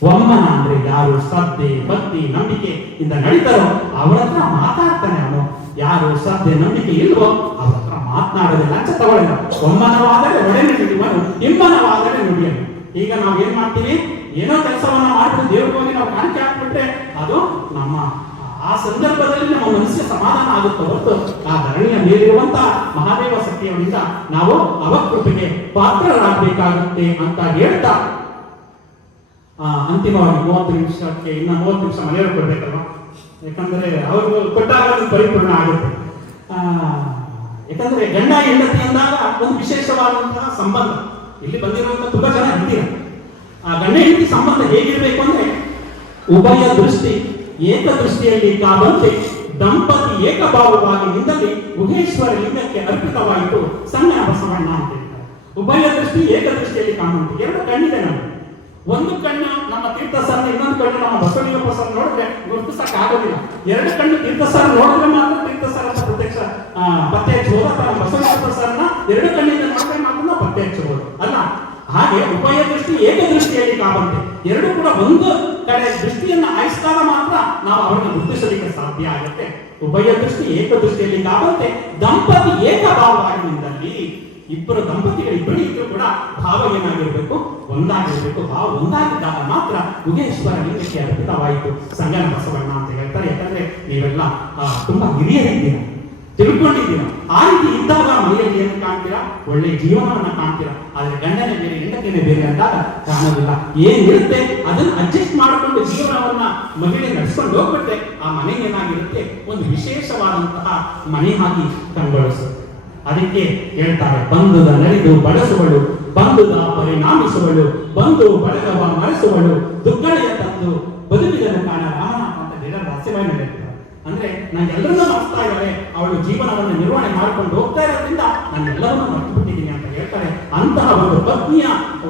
ಒಮ್ಮನ ಅಂದ್ರೆ ಯಾರು ಶ್ರದ್ಧೆ ಭಕ್ತಿ ನಂಬಿಕೆ ಇಂದ ನಡೀತಾರೋ ಅವರ ಹತ್ರ ಮಾತಾಡ್ತಾನೆ ಅವನು. ಯಾರು ಶ್ರದ್ಧೆ ನಂಬಿಕೆ ಇಲ್ವೋ ಅವ್ರ ಹತ್ರ ಮಾತನಾಡೋದಿಲ್ಲ, ಲಂಚ ತಗೊಳ್ಳಲ್ಲ. ಒಮ್ಮನವಾದರೆ ಒಡನೆ ನುಡಿಯುವನು, ಇಮ್ಮನವಾದರೆ ನುಡಿಯನು. ಈಗ ನಾವು ಏನ್ ಮಾಡ್ತೀವಿ? ಏನೋ ಕೆಲಸವನ್ನ ಮಾಡ್ಬಿಟ್ಟು ದೇವ್ರಿಗೆ ಹೋಗಿ ನಾವು ಕಾಣಿಕೆ ಹಾಕ್ಬಿಟ್ರೆ ಅದು ನಮ್ಮ ಆ ಸಂದರ್ಭದಲ್ಲಿ ನಮ್ಮ ಮನಸ್ಸಿಗೆ ಸಮಾಧಾನ ಆಗುತ್ತೆ ಹೊರತು ಆ ಧರಣಿಯ ಮೇಲಿರುವಂತ ಮಹಾದೇವ ಶಕ್ತಿಯವರಿಂದ ನಾವು ಅವಕೃಪೆಗೆ ಪಾತ್ರರಾಗಬೇಕಾಗುತ್ತೆ ಅಂತ ಹೇಳ್ತಾ ಅಂತಿಮವಾಗಿ 30 ನಿಮಿಷಕ್ಕೆ ಇನ್ನ 30 ನಿಮಿಷ ಮನೆಯವರು ಕೊಡ್ಬೇಕಲ್ವಾ? ಯಾಕಂದ್ರೆ ಅವರು ಕೊಟ್ಟಾಗ ಅದು ಪರಿಪೂರ್ಣ ಆಗುತ್ತೆ. ಯಾಕಂದ್ರೆ ಗಂಡ ಹೆಂಡತಿ ಅಂದಾಗ ಒಂದು ವಿಶೇಷವಾದಂತಹ ಸಂಬಂಧ. ಇಲ್ಲಿ ಬಂದಿರುವಂತಹ ತುಂಬಾ ಜನ ಇರ್ತೀರ. ಆ ಗಂಡ ಹೆಂಡತಿ ಸಂಬಂಧ ಹೇಗಿರ್ಬೇಕು ಅಂದ್ರೆ ಉಭಯ ದೃಷ್ಟಿ ಏಕದೃಷ್ಟಿಯಲ್ಲಿ ಕಾದಂತೆ ದಂಪತಿ ಏಕಭಾವವಾಗಿ ನಿಂದಲ್ಲಿ ಗುಹೇಶ್ವರ ಲಿಂಗಕ್ಕೆ ಅರ್ಪಿತವಾಯಿತು ಸಣ್ಣ ಬಸವಣ್ಣ ಅಂತ ಹೇಳ್ತಾರೆ. ಉಭಯ ದೃಷ್ಟಿ ಏಕದೃಷ್ಟಿಯಲ್ಲಿ ಕಾಣುವಂತೆ 2 ಕಣ್ಣಿದೆ ನಮಗೆ. ಒಂದು ಕಣ್ಣು ನಮ್ಮ ತೀರ್ಥಸ್ಥಾನ, ಇನ್ನೊಂದು ಕಣ್ಣು ನಮ್ಮ ಬಸವಲಿಂಗಪ್ಪ ಸರ್ ನೋಡಿದ್ರೆ ಗುರುತಿಸಕ್ ಆಗೋದಿಲ್ಲ. 2 ಕಣ್ಣು ತೀರ್ಥಸ್ಥಾನ ನೋಡಿದ್ರೆ ಮಾತ್ರ ತೀರ್ಥಸ್ಥಾನ ಅಂತ ಪ್ರತ್ಯಕ್ಷ ಪತ್ತೆ ಹಚ್ಚಬಹುದು. ಅಥವಾ ಬಸವಲಿಂಗಪ್ಪ ಸರ್ನ 2 ಕಣ್ಣಿಂದ ನೋಡಿದ್ರೆ ಮಾತ್ರ ನಾವು ಪತ್ತೆ ಹಚ್ಚಬಹುದು ಅಲ್ಲ. ಹಾಗೆ ಉಭಯ ದೃಷ್ಟಿ ಏಕದೃಷ್ಟಿಯಲ್ಲಿ ಕಾಬಂತೆ 2 ಕೂಡ ಒಂದು ಕಡೆ ದೃಷ್ಟಿಯನ್ನ ಆಯಿಸಿದಾಗ ಮಾತ್ರ ನಾವು ಅವರನ್ನು ಗುರುತಿಸಲಿಕ್ಕೆ ಸಾಧ್ಯ ಆಗುತ್ತೆ. ಉಭಯ ದೃಷ್ಟಿ ಏಕದೃಷ್ಟಿಯಲ್ಲಿ ಕಾಬಂತೆ ದಂಪತಿ ಏಕಭಾವವಾಗಿ ನಿಂದಲ್ಲಿ ಇಬ್ಬರು ದಂಪತಿಗಳು ಇಬ್ಬರು ಇದ್ರು ಕೂಡ ಭಾವ ಏನಾಗಿರ್ಬೇಕು, ಒಂದಾಗಿರ್ಬೇಕು. ಭಾವ ಒಂದಾಗಿದ್ದಾಗ ಮಾತ್ರ ಗುಹೇಶ್ವರ ಲಿಂಗಕ್ಕೆ ಅರ್ಪಿತವಾಯಿತು ಸಂಗನ ಬಸವಣ್ಣ ಅಂತ ಹೇಳ್ತಾರೆ. ಯಾಕಂದ್ರೆ ನೀವೆಲ್ಲ ತುಂಬಾ ಹಿರಿಯರಿದ್ದೀರ, ತಿಳ್ಕೊಂಡಿದ್ದೀರ. ಆ ರೀತಿ ಇದ್ದಾಗ ಮನೆಯಲ್ಲಿ ಏನು ಕಾಣ್ತೀರಾ, ಒಳ್ಳೆ ಜೀವನವನ್ನ ಕಾಣ್ತೀರಾ. ಆದ್ರೆ ಗಂಡನೇ ಬೇರೆ ಹೆಂಡತಿನೇ ಬೇರೆ ಅಂದಾಗ ಕಾಣೋದಿಲ್ಲ. ಏನಿರುತ್ತೆ ಅದನ್ನ ಅಡ್ಜಸ್ಟ್ ಮಾಡಿಕೊಂಡು ಜೀವನವನ್ನ ಮಹಿಳೆ ನಡೆಸ್ಕೊಂಡು ಹೋಗ್ಬಿಟ್ರೆ ಆ ಮನೆ ಏನಾಗಿರುತ್ತೆ, ಒಂದು ವಿಶೇಷವಾದಂತಹ ಮನೆ ಆಗಿ ಕಂಗೊಳಿಸುತ್ತೆ. ಅದಕ್ಕೆ ಹೇಳ್ತಾರೆ, ಬಂಧುದ ನಡೆದು ಬಳಸುವಳು, ಬಂಧುದ ಪರಿಣಾಮಿಸುವಳು, ಬಂಧು ಬಳಗವ ಮರೆಸುವಳು, ದುಗ್ಗಳೆಯ ತಂದು ಬದುಕಿದನು ಕಾಣ ರಾಮನಾಥ ಅಂತ ಬೇರೆ ರಹಸ್ಯವಾಗಿ ಹೇಳ್ತಾರೆ. ಅಂದ್ರೆ ನಾನೆಲ್ಲರನ್ನೂ ಮರ್ತಾ ಇದ್ದಾರೆ, ಅವಳು ಜೀವನವನ್ನು ನಿರ್ವಹಣೆ ಮಾಡಿಕೊಂಡು ಹೋಗ್ತಾ ಇರೋದ್ರಿಂದ ನಾನೆಲ್ಲವನ್ನೂ ಮರ್ತು ಬಿಟ್ಟಿದ್ದೀನಿ ಅಂತ ಹೇಳ್ತಾರೆ. ಅಂತಹ ಒಂದು ಪತ್ನಿಯ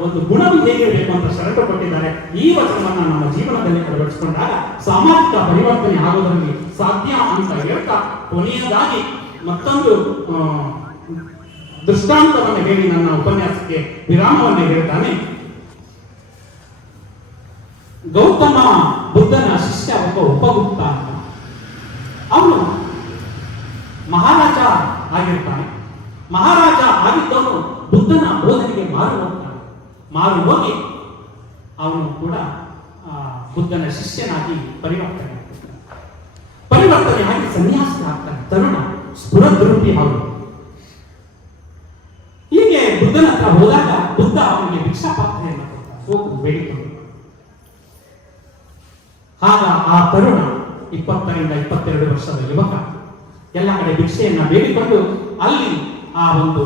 ಒಂದು ಗುಣವು ಹೇಗಿರಬೇಕು ಅಂತ ಶರಣರು ಕೊಟ್ಟಿದ್ದಾರೆ. ಈ ವಚನವನ್ನ ನಮ್ಮ ಜೀವನದಲ್ಲಿ ಅಳವಡಿಸಿಕೊಂಡಾಗ ಸಾಮಾಜಿಕ ಪರಿವರ್ತನೆ ಆಗೋದರಲ್ಲಿ ಸಾಧ್ಯ ಅಂತ ಹೇಳ್ತಾ ಕೊನೆಯದಾಗಿ ಮತ್ತೊಂದು ದೃಷ್ಟಾಂತವನ್ನು ಹೇಳಿ ನನ್ನ ಉಪನ್ಯಾಸಕ್ಕೆ ವಿರಾಮವನ್ನು ಹೇಳ್ತಾನೆ. ಗೌತಮ ಬುದ್ಧನ ಶಿಷ್ಯ ಒಬ್ಬ ಉಪಗುಪ್ತ ಅಂತ. ಅವನು ಮಹಾರಾಜ ಆಗಿರ್ತಾನೆ. ಮಹಾರಾಜ ಆಗಿದ್ದವನು ಬುದ್ಧನ ಬೋಧನೆಗೆ ಮಾರು ಹೋಗ್ತಾನೆ. ಮಾರು ಹೋಗಿ ಅವನು ಕೂಡ ಬುದ್ಧನ ಶಿಷ್ಯನಾಗಿ ಪರಿವರ್ತನೆ ಆಗಿ ಸನ್ಯಾಸ ಆಗ್ತಾನೆ. ತರುಣ ಸ್ಫುರದ್ರೂಪಿ ಅವನು. ಹೀಗೆ ಬುದ್ಧನ ಹತ್ರ ಹೋದಾಗ ಬುದ್ಧ ಅವನಿಗೆ ಭಿಕ್ಷಾ ಪಾತ್ರೆಯನ್ನು ಹೋಗಿ ಬೇಡಿಕೊಂಡು, ಆಗ ಆ ತರುಣ 20 ರಿಂದ 22 ವರ್ಷದ ಯುವಕ ಎಲ್ಲ ಕಡೆ ಭಿಕ್ಷೆಯನ್ನ ಬೇಡಿಕೊಂಡು ಅಲ್ಲಿ ಆ ಒಂದು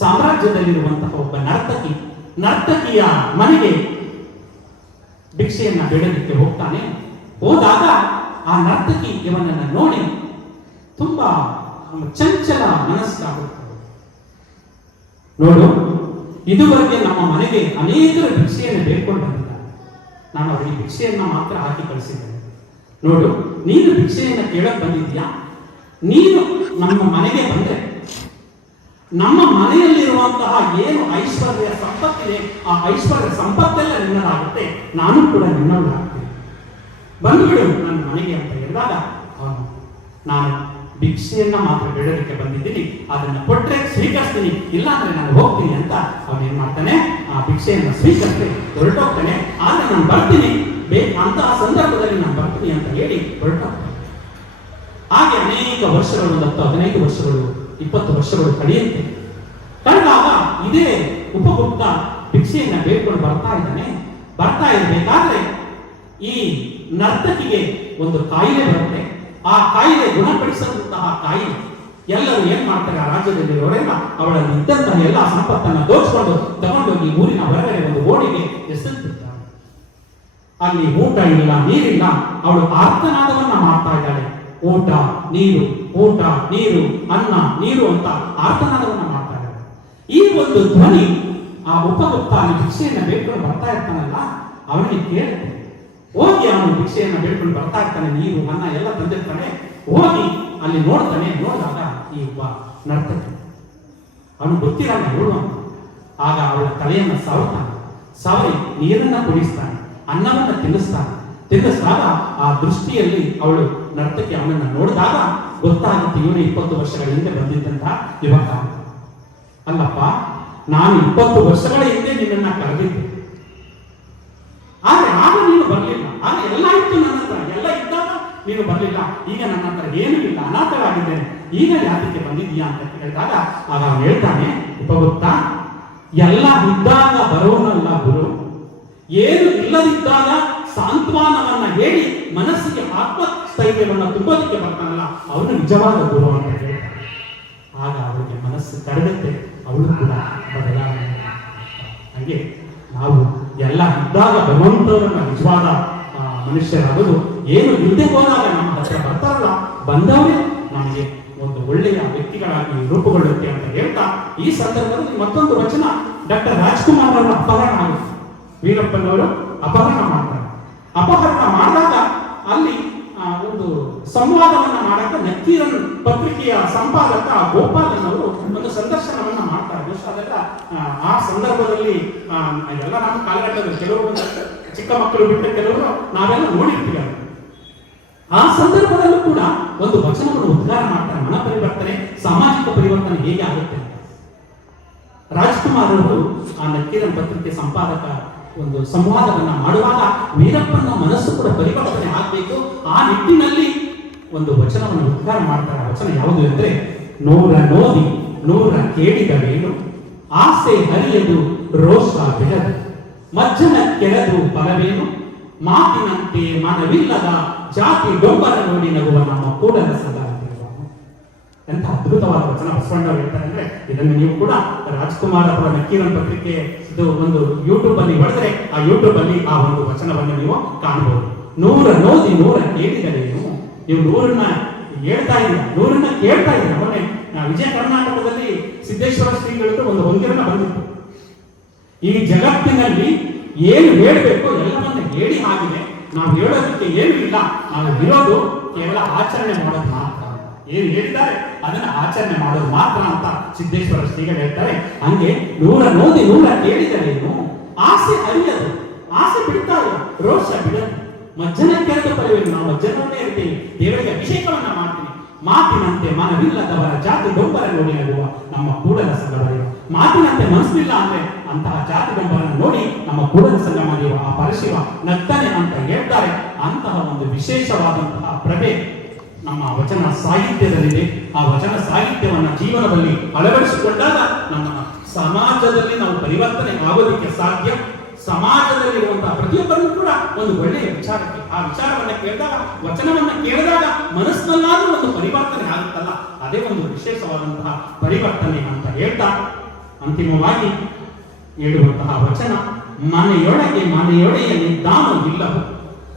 ಸಾಮ್ರಾಜ್ಯದಲ್ಲಿರುವಂತಹ ಒಬ್ಬ ನರ್ತಕಿಯ ಮನೆಗೆ ಭಿಕ್ಷೆಯನ್ನ ಬೇಡಲಿಕ್ಕೆ ಹೋಗ್ತಾನೆ. ಹೋದಾಗ ಆ ನರ್ತಕಿ ಇವನನ್ನ ನೋಡಿ ತುಂಬಾ ಚಂಚಲ ಮನಸ್ಸಾಗುತ್ತದೆ. ನೋಡು, ಇದುವರೆಗೆ ನಮ್ಮ ಮನೆಗೆ ಅನೇಕರು ಭಿಕ್ಷೆಯನ್ನು ಬೇಡ್ಕೊಂಡು ಬಂದಿದ್ದಾರೆ, ನಾನು ಅವರಿಗೆ ಭಿಕ್ಷೆಯನ್ನ ಮಾತ್ರ ಹಾಕಿ ಕಳಿಸಿದ್ದೇನೆ. ನೋಡು, ನೀನು ಭಿಕ್ಷೆಯನ್ನ ಕೇಳಕ್ ಬಂದಿದ್ಯಾ? ನೀನು ನಮ್ಮ ಮನೆಗೆ ಬಂದ್ರೆ ನಮ್ಮ ಮನೆಯಲ್ಲಿರುವಂತಹ ಏನು ಐಶ್ವರ್ಯ ಸಂಪತ್ತಿದೆ ಆ ಐಶ್ವರ್ಯ ಸಂಪತ್ತೆಲ್ಲ ನಿನ್ನದಾಗುತ್ತೆ, ನಾನು ಕೂಡ ನಿನ್ನವರಾಗ್ತೇನೆ, ಬಂದ್ಬಿಡು ನನ್ನ ಮನೆಗೆ ಅಂತ ಹೇಳಿದಾಗ ಅವನು, ನಾನು ಭಿಕ್ಷೆಯನ್ನ ಮಾತ್ರ ಬೇಡಲಿಕ್ಕೆ ಬಂದಿದ್ದೀನಿ, ಅದನ್ನ ಕೊಟ್ರೆ ಸ್ವೀಕರಿಸ್ತೀನಿ, ಇಲ್ಲ ಅಂದ್ರೆ ನಾನು ಹೋಗ್ತೀನಿ ಅಂತ ಅವನು ಏನ್ ಮಾಡ್ತಾನೆ, ಆ ಭಿಕ್ಷೆಯನ್ನ ಸ್ವೀಕರಿಸಿ ಹೊರಟೋಗ್ತಾನೆ. ಆದ್ರೆ ನಾನು ಬರ್ತೀನಿ, ಅಂತಹ ಸಂದರ್ಭದಲ್ಲಿ ನಾನು ಬರ್ತೀನಿ ಅಂತ ಹೇಳಿ ಹೊರಟೋಗ್ತಾನೆ. ಹಾಗೆ ಅನೇಕ ವರ್ಷಗಳು, 10-15 ವರ್ಷಗಳು, 20 ವರ್ಷಗಳು ಕಳೆಯುತ್ತೆ. ಕಳೆದಾಗ ಇದೇ ಉಪಗುಪ್ತ ಭಿಕ್ಷೆಯನ್ನ ಬೇಡ್ಕೊಂಡು ಬರ್ತಾ ಇರಬೇಕಾದ್ರೆ ಈ ನರ್ತಕಿಗೆ ಒಂದು ಕಾಯಿಲೆ ಬರುತ್ತೆ. ಆ ಕಾಯಿಲೆ ಗುಣಪಡಿಸುವಂತಹ ಕಾಯಿಲೆ ಎಲ್ಲರೂ ಏನ್ ಮಾಡ್ತಾರೆ, ಆ ರಾಜ್ಯದಲ್ಲಿರೋರೆಲ್ಲ ಅವಳಲ್ಲಿ ಇದ್ದಂತಹ ಎಲ್ಲ ಸಂಪತ್ತನ್ನ ದೋಚ್ಕೊಂಡು ತಗೊಂಡೋಗಿ ಊರಿನ ಹೊರಗಡೆ ಒಂದು ಓಣಿಗೆ ಎಸೆದಿರ್ತಾರೆ. ಅಲ್ಲಿ ಊಟ ಇಲ್ಲ, ನೀರಿಲ್ಲ. ಅವಳು ಆರ್ತನಾದವನ್ನ ಮಾಡ್ತಾ ಇದ್ದಾಳೆ. ಊಟ ನೀರು, ಊಟ ನೀರು, ಅನ್ನ ನೀರು ಅಂತ ಆರ್ತನಾದವನ್ನ ಮಾಡ್ತಾ ಇದ್ದಾಳೆ. ಈ ಒಂದು ಧ್ವನಿ ಆ ಉಪಗುಪ್ತ ಭಿಕ್ಷೆಯನ್ನ ಬೇಡ್ಕೊಂಡು ಬರ್ತಾ ಇರ್ತಾನಲ್ಲ, ಅವನಿಗೆ ಕೇಳುತ್ತೆ. ಹೋಗಿ ಅವನು ಭಿಕ್ಷೆಯನ್ನ ಬೇಡ್ಕೊಂಡು ಬರ್ತಾ ಇರ್ತಾನೆ, ನೀರು ಅನ್ನ ಎಲ್ಲ ತಂದಿರ್ತಾನೆ. ಹೋಗಿ ಅಲ್ಲಿ ನೋಡ್ತಾನೆ. ನೋಡಿದಾಗ ಈ ಒಬ್ಬ ನರ್ತಕಿ, ಅವನು ಗೊತ್ತಿರಲ್ಲ ಇವಳು ಅಂತ. ಆಗ ಅವಳ ತಲೆಯನ್ನ ಸವರಿ ನೀರನ್ನ ಕುಡಿಸ್ತಾನೆ, ಅನ್ನವನ್ನ ತಿನ್ನಿಸಿದಾಗ ಆ ದೃಷ್ಟಿಯಲ್ಲಿ ಅವಳು ನರ್ತಕಿ ಅವನನ್ನ ನೋಡಿದಾಗ ಗೊತ್ತಾಗುತ್ತೆ, ಇವನು 20 ವರ್ಷಗಳ ಹಿಂದೆ ಬಂದಿದ್ದಂತಹ ಯುವಕ. ಅಲ್ಲಪ್ಪ, ನಾನು 20 ವರ್ಷಗಳ ಹಿಂದೆ ನಿನ್ನನ್ನ ಕರೆದಿದ್ದೆ, ಆದ್ರೆ ಆಗ ನೀನು ಬರಲಿಲ್ಲ. ಆಗ ಎಲ್ಲ ಇತ್ತು ನನ್ನ ಹತ್ರ, ಎಲ್ಲ ಇದ್ದಾಗ ನೀನು ಬರಲಿಲ್ಲ. ಈಗ ನನ್ನ ಹತ್ರ ಏನೂ ಇಲ್ಲ, ಅನಾಥರಾಗಿದ್ದೇನೆ, ಈಗ ಯಾತಕ್ಕೆ ಬಂದಿದ್ದೀಯಾ ಅಂತ ಹೇಳಿದಾಗ ಆಗ ಅವನು ಹೇಳ್ತಾನೆ, ಉಪಗುಪ್ತ, ಎಲ್ಲ ಇದ್ದಾಗ ಬರೋನಲ್ಲ ಗುರು, ಏನು ಇಲ್ಲದಿದ್ದಾಗ ಸಾಂತ್ವನವನ್ನ ಹೇಳಿ ಮನಸ್ಸಿಗೆ ಆತ್ಮಸ್ಥೈರ್ಯವನ್ನು ತುಂಬೋದಕ್ಕೆ ಬರ್ತಾನಲ್ಲ, ಅವನು ನಿಜವಾದ ಗುರು ಅಂತ ಹೇಳ್ತಾನೆ. ಆಗ ಅವಳಿಗೆ ಮನಸ್ಸು ಕರಗುತ್ತೆ, ಅವಳು ಕೂಡ ಬದಲಾವಣೆ. ಹಾಗೆ ನಾವು ಎಲ್ಲ ಇದ್ದಾಗ ಭಗವಂತವರನ್ನ ನಿಜವಾದ ಮನುಷ್ಯರಾಗೋದು, ಏನು ಇಲ್ಲದೆ ಹೋದಾಗ ನಮ್ಮ ಹತ್ರ ಬರ್ತಾರಲ್ಲ, ಬಂದವರೇ ನಮಗೆ ಒಂದು ಒಳ್ಳೆಯ ವ್ಯಕ್ತಿಗಳಾಗಿ ರೂಪುಗೊಳ್ಳುತ್ತೆ ಅಂತ ಹೇಳ್ತಾ, ಈ ಸಂದರ್ಭದಲ್ಲಿ ಮತ್ತೊಂದು ವಚನ, ಡಾಕ್ಟರ್ ರಾಜ್ಕುಮಾರ್ ಅವರ ಅಪಹರಣ ಆಗುತ್ತೆ. ವೀರಪ್ಪನವರು ಅಪಹರಣ ಮಾಡ್ತಾರೆ. ಅಪಹರಣ ಮಾಡಿದಾಗ ಅಲ್ಲಿ ಒಂದು ಸಂವಾದವನ್ನ ಮಾಡಾಕ ನಕ್ಕೀರನ್ ಪತ್ರಿಕೆಯ ಸಂಪಾದಕ ಗೋಪಾಲನ್ ಅವರು ಒಂದು ಸಂದರ್ಶನವನ್ನ ಮಾಡ್ತಾರೆ. ಅದೆಲ್ಲ ಆ ಸಂದರ್ಭದಲ್ಲಿ ಎಲ್ಲ ನಮ್ಮ ಕಾಲಘಟ್ಟದಲ್ಲಿ ಕೆಲವರು ಚಿಕ್ಕ ಮಕ್ಕಳು ಬಿಟ್ಟು ಕೆಲವರು ನಾವೆಲ್ಲ ನೋಡಿರ್ತೀವಿ. ಆ ಸಂದರ್ಭದಲ್ಲೂ ಕೂಡ ಒಂದು ವಚನವನ್ನು ಉದ್ಧಾರ ಮಾಡ್ತಾರೆ, ಮನ ಪರಿವರ್ತನೆ, ಸಾಮಾಜಿಕ ಪರಿವರ್ತನೆ ಹೇಗೆ ಆಗುತ್ತೆ ಅಂತ. ರಾಜ್ಕುಮಾರ್ ಅವರು ಆ ನಕ್ಕೀರನ್ ಪತ್ರಿಕೆ ಸಂಪಾದಕ ಒಂದು ಸಂವಾದವನ್ನ ಮಾಡುವಾಗ ವೀರಪ್ಪನ ಮನಸ್ಸು ಕೂಡ ಪರಿವರ್ತನೆ ಆಗಬೇಕು. ಆ ನಿಟ್ಟಿನಲ್ಲಿ ಒಂದು ವಚನವನ್ನು ಉದ್ಧಾರ ಮಾಡ್ತಾರೆ. ಆ ವಚನ ಯಾವುದು ಅಂದ್ರೆ, ನೂರ ನೋದಿ ನೂರ ಕೇಳಿದವೇನು, ಆಸೆ ಹರಿಯದು ರೋಷ ಬಿಡದು, ಮಜ್ಜನ ಕೆರೆದು ಫಲವೇನು, ಮಾತಿನಂತೆ ಮನವಿಲ್ಲದ ಜಾತಿ ಡೊಂಬರ ನೋಡಿ ನಗುವ ನಮ್ಮ ಕೂಡಲ ಸದಾ. ಎಂತ ಅದ್ಭುತವಾದ ವಚನ ಬಸವಣ್ಣವರು ಹೇಳ್ತಾರೆ ಅಂದ್ರೆ, ಇದನ್ನು ನೀವು ಕೂಡ ರಾಜ್ಕುಮಾರ್ ಅವರ ನಕ್ಕೀರನ್ ಪತ್ರಿಕೆ ಇದು ಒಂದು ಯೂಟ್ಯೂಬ್ ಅಲ್ಲಿ ಹೊಡೆದ್ರೆ ಆ ಯೂಟ್ಯೂಬ್ ಅಲ್ಲಿ ಆ ಒಂದು ವಚನವನ್ನು ನೀವು ಕಾಣಬಹುದು. ನೂರ ನೋದಿ ನೂರ ಕೇಳಿದರೇನು, ನೀವು ನೂರನ್ನ ಹೇಳ್ತಾ ಇದ್ದೀರಾ, ನೂರನ್ನ ಕೇಳ್ತಾ ಇದ್ದೀರಾ. ಮೊನ್ನೆ ವಿಜಯ ಕರ್ನಾಟಕದಲ್ಲಿ ಸಿದ್ದೇಶ್ವರ ಶ್ರೀಗಳದ್ದು ಒಂದು ಹೊಂದಿರನ ಬಂದಿತ್ತು. ಈ ಜಗತ್ತಿನಲ್ಲಿ ಏನು ಹೇಳಬೇಕು ಎಲ್ಲವನ್ನ ಹೇಳಿ ಆಗಿದೆ, ನಾವು ಹೇಳೋದಕ್ಕೆ ಏನು ಇಲ್ಲ, ನಾವು ಇರೋದು ಕೇವಲ ಆಚರಣೆ ಮಾಡೋದು ಮಾತ್ರ. ಏನು ಹೇಳಿದ್ದಾರೆ ಅದನ್ನ ಆಚರಣೆ ಮಾಡೋದು ಮಾತ್ರ ಅಂತ ಸಿದ್ದೇಶ್ವರ ಶ್ರೀಗಳು ಹೇಳ್ತಾರೆ. ಹಂಗೆ ನೂರ ನೋದಿ ನೂರ ಕೇಳಿದರೇನು, ಆಸೆ ಅರಿಯದು, ಆಸೆ ಬಿಡ್ತಾ ಇಲ್ಲ, ರೋಷ ಬಿಡದು, ಮಜ್ಜನ ಕೆರೆದು ಫಲವೇನು. ನಾವು ಮಜ್ಜನವನ್ನೇ ಇರ್ತೀವಿ, ದೇವರಿಗೆ ಅಭಿಷೇಕವನ್ನ ಮಾಡ್ತೀನಿ. ಮಾತಿನಂತೆ ಮನವಿಲ್ಲದವರ ಜಾತಿ ಡೊಂಬರ ನೋಡಿ ನಗುವ ನಮ್ಮ ಕೂಡಲ ಸಂಗಮದೇವ. ಮಾತಿನಂತೆ ಮನಸ್ಸಿಲ್ಲ ಅಂದ್ರೆ ಅಂತಹ ಜಾತಿ ಡೊಂಬರನ್ನು ನೋಡಿ ನಮ್ಮ ಕೂಡಲ ಸಂಗಮದೇವ ಆ ಪರಶಿವ ನಗ್ತಾನೆ ಅಂತ ಹೇಳ್ತಾರೆ. ಅಂತಹ ಒಂದು ವಿಶೇಷವಾದಂತಹ ಪ್ರಭೆ ನಮ್ಮ ವಚನ ಸಾಹಿತ್ಯದಲ್ಲಿದೆ. ಆ ವಚನ ಸಾಹಿತ್ಯವನ್ನ ಜೀವನದಲ್ಲಿ ಅಳವಡಿಸಿಕೊಂಡಾಗ ನಮ್ಮ ಸಮಾಜದಲ್ಲಿ ನಾವು ಪರಿವರ್ತನೆ ಆಗೋದಕ್ಕೆ ಸಾಧ್ಯ. ಸಮಾಜದಲ್ಲಿರುವಂತಹ ಪ್ರತಿಯೊಬ್ಬರನ್ನು ಕೂಡ ಒಂದು ಒಳ್ಳೆಯ ವಿಚಾರಕ್ಕೆ ಆ ವಿಚಾರವನ್ನ ಕೇಳಿದಾಗ, ವಚನವನ್ನ ಕೇಳಿದಾಗ ಮನಸ್ಸಿನಲ್ಲಾದ್ರೂ ಒಂದು ಪರಿವರ್ತನೆ ಆಗುತ್ತಲ್ಲ, ಅದೇ ಒಂದು ವಿಶೇಷವಾದಂತಹ ಪರಿವರ್ತನೆ ಅಂತ ಹೇಳ್ತಾ ಅಂತಿಮವಾಗಿ ಹೇಳುವಂತಹ ವಚನ, ಮನೆಯೊಳಗೆ ಮನೆಯೊಡೆಯ ನಿದ್ದಾನು ಇಲ್ಲವು,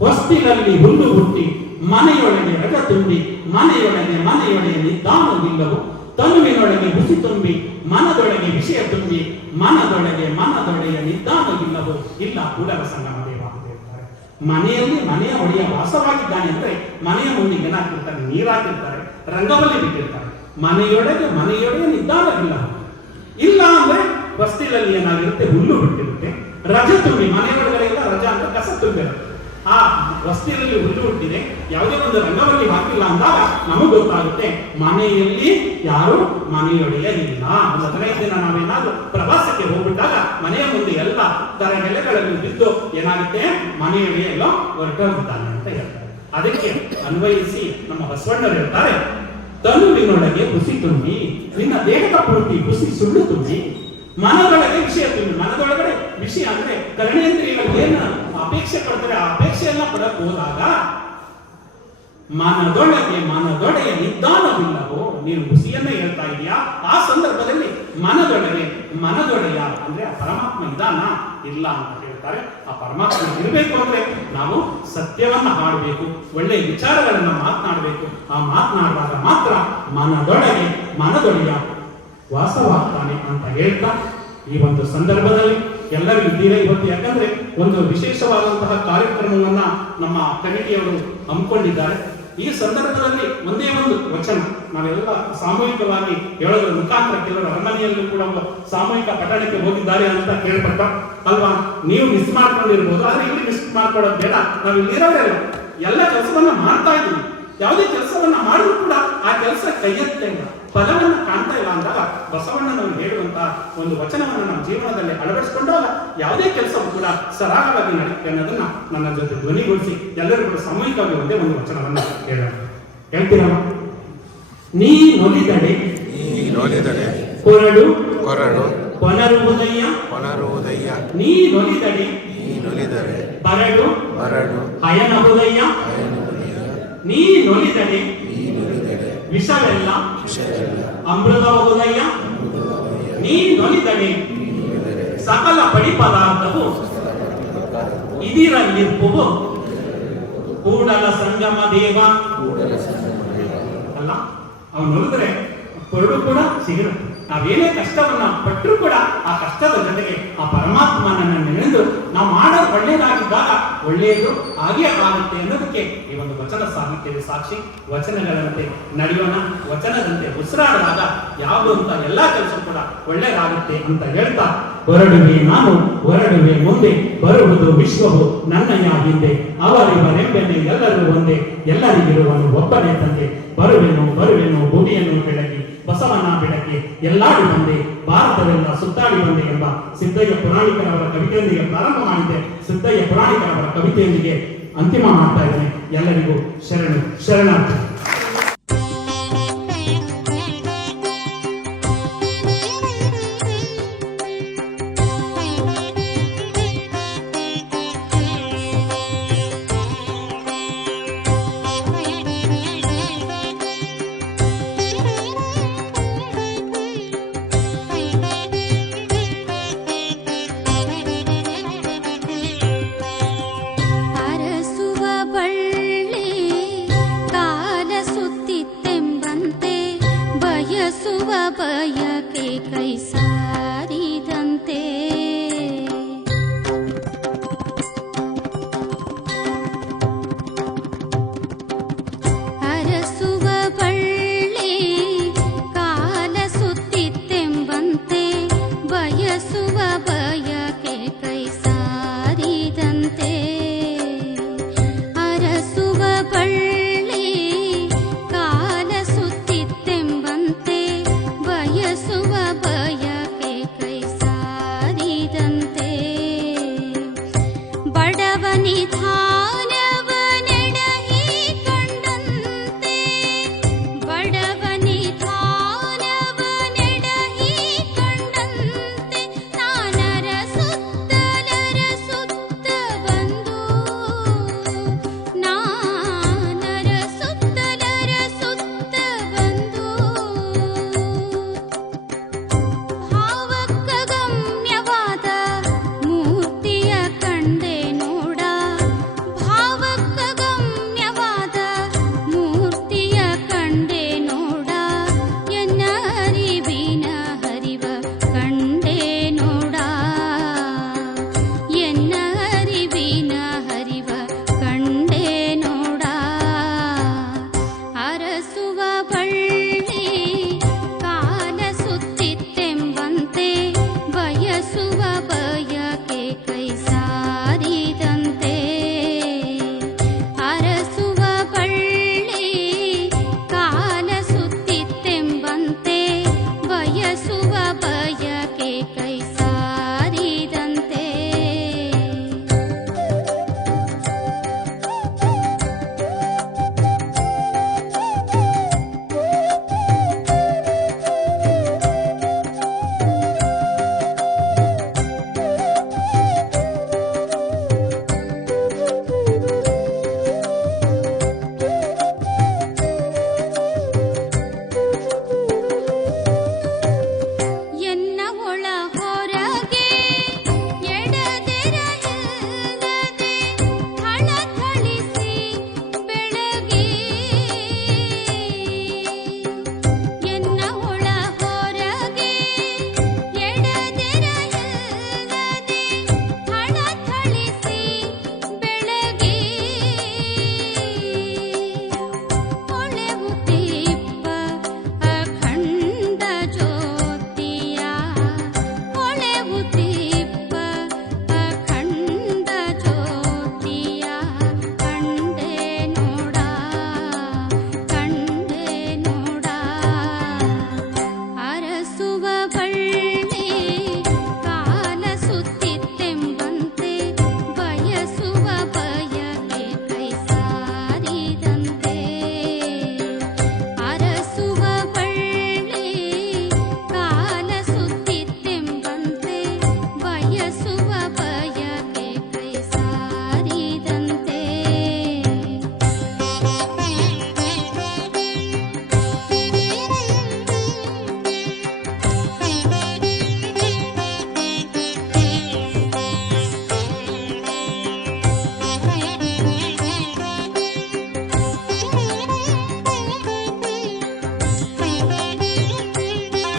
ಹೊಸ್ತಿಲಲ್ಲಿ ಹುಲ್ಲು ಹುಟ್ಟಿ ಮನೆಯೊಳಗೆ ರಗ ತುಂಬಿ, ಮನೆಯೊಳಗೆ ಮನೆಯೊಡೆಯ ನಿದ್ದಾನು ಇಲ್ಲವು, ತನುವಿನೊಳಗೆ ಹುಸಿ ತುಂಬಿ ಮನದೊಳಗೆ ವಿಷಯ ತುಂಬಿ, ಮನದೊಳಗೆ ಮನದೊಡೆಯ ನಿದ್ದಾನು ಇಲ್ಲವೋ ಇಲ್ಲ ಕೂಡಲ ಸಂಗಮದೇವ ಅಂತ ಹೇಳ್ತಾರೆ. ಮನೆಯಲ್ಲಿ ಮನೆಯ ಒಡೆಯ ವಾಸವಾಗಿದ್ದಾನೆ ಅಂದ್ರೆ ಮನೆಯ ಮುಂದೆ ಏನಾಗಿರ್ತಾರೆ, ನೀರಾಕಿರ್ತಾರೆ, ರಂಗವಲ್ಲಿ ಬಿಟ್ಟಿರ್ತಾರೆ. ಮನೆಯೊಳಗೆ ಮನೆಯೊಡೆಯ ನಿದ್ದಾನ ಇಲ್ಲ ಅಂದ್ರೆ ಬಸ್ತಿಲಲ್ಲಿ ಏನಾಗಿರುತ್ತೆ, ಹುಲ್ಲು ಬಿಟ್ಟಿರುತ್ತೆ, ರಜ ತುಂಬಿ, ಮನೆಯೊಳಗಡೆ ಎಲ್ಲ ರಜಾ ಅಂತ ಕಸ ತುಂಬಿರುತ್ತೆ. ಆ ವಸ್ತಿಯಲ್ಲಿ ಹುಲ್ಲು ಹುಟ್ಟಿದೆ, ಯಾವುದೇ ಒಂದು ರಂಗವಲ್ಲಿ ಹಾಕಿಲ್ಲ ಅಂದಾಗ ನಮಗೆ ಗೊತ್ತಾಗುತ್ತೆ ಮನೆಯಲ್ಲಿ ಯಾರು ಮನೆಯೊಡೆಯ ಇಲ್ಲ. ಒಂದು 15 ದಿನ ನಾವೇನಾದ್ರೂ ಪ್ರವಾಸಕ್ಕೆ ಹೋಗ್ಬಿಟ್ಟಾಗ ಮನೆಯ ಮುಂದೆ ಎಲ್ಲ ತರಗೆಲೆಗಳಲ್ಲಿ ಬಿದ್ದು ಏನಾಗುತ್ತೆ, ಮನೆಯೊಡೆಯ ಎಲ್ಲ ಹೊರಟೋಗಿದ್ದಾನೆ ಅಂತ ಹೇಳ್ತಾರೆ. ಅದಕ್ಕೆ ಅನ್ವಯಿಸಿ ನಮ್ಮ ಬಸವಣ್ಣರು ಹೇಳ್ತಾರೆ, ತನುವಿನೊಳಗೆ ಹುಸಿ ತುಂಬಿ, ನಿನ್ನ ದೇಹದ ಪೂರ್ತಿ ಹುಸಿ ಸುಳ್ಳು ತುಂಬಿ, ಮನದೊಳಗೆ ವಿಷಯ ತುಂಬಿ. ಮನದೊಳಗಡೆ ವಿಷಯ ಅಂದ್ರೆ ಕರ್ಣೇಂದ್ರಿಯಗಳು ಏನು ಅಪೇಕ್ಷೆ ಪಡ್ತಾರೆ, ಆ ಅಪೇಕ್ಷೆಯನ್ನ ಪಡಕ್ ಹೋದಾಗ ಮನದೊಳಗೆ ಮನದೊಡೆಯ ನಿದ್ದಾನವಿಲ್ಲವೋ, ನೀನು ಹುಸಿಯನ್ನ ಹೇಳ್ತಾ ಇದೀಯಾ, ಆ ಸಂದರ್ಭದಲ್ಲಿ ಮನದೊಳಗೆ ಮನದೊಡೆಯ ಅಂದ್ರೆ ಆ ಪರಮಾತ್ಮ ಇದಾನ ಇಲ್ಲ ಅಂತ ಹೇಳ್ತಾರೆ. ಆ ಪರಮಾತ್ಮ ಇರಬೇಕು ಅಂದ್ರೆ ನಾವು ಸತ್ಯವನ್ನ ಹಾಡಬೇಕು, ಒಳ್ಳೆಯ ವಿಚಾರಗಳನ್ನ ಮಾತನಾಡಬೇಕು. ಆ ಮಾತನಾಡುವಾಗ ಮಾತ್ರ ಮನದೊಳಗೆ ಮನದೊಡೆಯ ವಾಸವಾಗ್ತಾನೆ ಅಂತ ಹೇಳ್ತಾ ಈ ಒಂದು ಸಂದರ್ಭದಲ್ಲಿ ಎಲ್ಲರೂ ಇದ್ದೀರಾ ಇವತ್ತು. ಯಾಕಂದ್ರೆ ಒಂದು ವಿಶೇಷವಾದಂತಹ ಕಾರ್ಯಕ್ರಮವನ್ನ ನಮ್ಮ ಕಮಿಟಿಯವರು ಹಮ್ಮಿಕೊಂಡಿದ್ದಾರೆ. ಈ ಸಂದರ್ಭದಲ್ಲಿ ಒಂದೇ ಒಂದು ವಚನ ನಾವೆಲ್ಲ ಸಾಮೂಹಿಕವಾಗಿ ಹೇಳೋದ್ರ ಮುಖಾಂತರ, ಕೆಲವರು ಅರಮನೆಯಲ್ಲೂ ಕೂಡ ಸಾಮೂಹಿಕ ಪಠಣಕ್ಕೆ ಹೋಗಿದ್ದಾರೆ ಅಂತ ಕೇಳ್ಪಟ್ಟ ಅಲ್ವಾ. ನೀವು ಮಿಸ್ ಮಾಡ್ಕೊಂಡಿರ್ಬೋದು, ಆದ್ರೆ ಇಲ್ಲಿ ಮಿಸ್ ಮಾಡ್ಕೊಳ್ಳೋದು ಬೇಡ. ನಾವು ಇಲ್ಲಿರೋರೆಲ್ಲ ಎಲ್ಲ ಕೆಲಸವನ್ನ ಮಾಡ್ತಾ ಇದ್ದೀವಿ. ಯಾವುದೇ ಕೆಲಸವನ್ನ ಮಾಡಿದ್ರು ಕೂಡ ಆ ಕೆಲಸ ಕೈಯತ್ತ ಇಲ್ಲ, ಫಲವನ್ನ ಕಾಣ್ತಾ ಇಲ್ಲ ಅಂದಾಗ ಬಸವಣ್ಣನವರು ಹೇಳುವಂತಹ ಒಂದು ವಚನವನ್ನು ನಮ್ಮ ಜೀವನದಲ್ಲಿ ಅಳವಡಿಸಿಕೊಂಡಾಗ ಯಾವುದೇ ಕೆಲಸವೂ ಕೂಡ ಸರಾಗವಾಗಿ ನಡೆಯುತ್ತೆ ಅನ್ನೋದನ್ನ ನನ್ನ ಜೊತೆ ಧ್ವನಿಗೊಳಿಸಿ ಎಲ್ಲರೂ ಕೂಡ ಸಾಮೂಹಿಕವಾಗಿ ಒಂದೇ ಒಂದು ವಚನವನ್ನ ಹೇಳ್ತೀರಲ್ಲ. ನೀ ನೊಲಿದಡೆ ಕೊರಡು ಕೊರಡು ಕೊನರುವುದಯ್ಯ ಕೊನರುವುದಯ್ಯ, ನೀ ನೊಲಿದಡೆ ಬರಡು ಬರಡು ಹಯನಹುದಯ್ಯ, ನೀ ನೊಲಿದಡೆ ವಿಷವೆಲ್ಲ ಅಮೃತಬಹುದಯ್ಯ, ನೀ ನೊಲಿದಡೆ ಸಕಲ ಪಡಿ ಪದಾರ್ಥವು ಇದಿರಲ್ಲಿರ್ಪುವು ಕೂಡಲ ಸಂಗಮ ದೇವ ಅಲ್ಲ. ಅವನು ನೋಡಿದ್ರೆ ಕೊರಡು ಕೂಡ ಸಿಗಿರುತ್ತೆ. ನಾವೇನೇ ಕಷ್ಟವನ್ನ ಪಟ್ಟರು ಕೂಡ ಆ ಕಷ್ಟದ ಜೊತೆಗೆ ಆ ಪರಮಾತ್ಮನನ್ನ ನೆನೆದು ನಾವು ಮಾಡೋದು ಒಳ್ಳೇದಾಗಿದ್ದಾಗ ಒಳ್ಳೆಯದು ಹಾಗೆ ಆಗುತ್ತೆ ಅನ್ನೋದಕ್ಕೆ ಈ ಒಂದು ವಚನ ಸಾಹಿತ್ಯದ ಸಾಕ್ಷಿ. ವಚನಗಳಂತೆ ನಡೆಯೋಣ, ವಚನದಂತೆ ಉಸಿರಾಡಿದಾಗ ಯಾವುದಂತ ಎಲ್ಲಾ ಕೆಲಸ ಕೂಡ ಒಳ್ಳೇದಾಗುತ್ತೆ ಅಂತ ಹೇಳ್ತಾ, ಹೊರಡುವೆ ನಾನು ಹೊರಡುವೆ ಮುಂದೆ, ಬರುವುದು ವಿಶ್ವವು ನನ್ನಯ್ಯ ಹಿಂದೆ, ಅವರಿವರೆಂಬೆನೆ ಎಲ್ಲರೂ ಒಂದೇ, ಎಲ್ಲರಿಗಿರುವನು ಒಬ್ಬನೇ ತಂದೆ, ಬರುವೆನು ಬರುವೆನು ಭೂಮಿಯನ್ನು ಬೆಳಗಿ ಬಸವನ ಬೆಳಗ್ಗೆ ಎಲ್ಲಾಡಿ ಬಂದೆ, ಭಾರತವೆಲ್ಲ ಸುತ್ತಾಡಿ ಬಂದೆ ಎಂಬ ಸಿದ್ದಯ್ಯ ಪುರಾಣಿಕರವರ ಕವಿತೆಯೊಂದಿಗೆ ಪ್ರಾರಂಭ ಮಾಡಿದ್ದೆ. ಸಿದ್ದಯ್ಯ ಪುರಾಣಿಕರವರ ಕವಿತೆಯೊಂದಿಗೆ ಅಂತಿಮ ಮಾಡ್ತಾ ಇದ್ದೇನೆ. ಎಲ್ಲರಿಗೂ ಶರಣಾರ್ಥಿ. ಬಯಕೆ ಕೈ ಸಾರಿ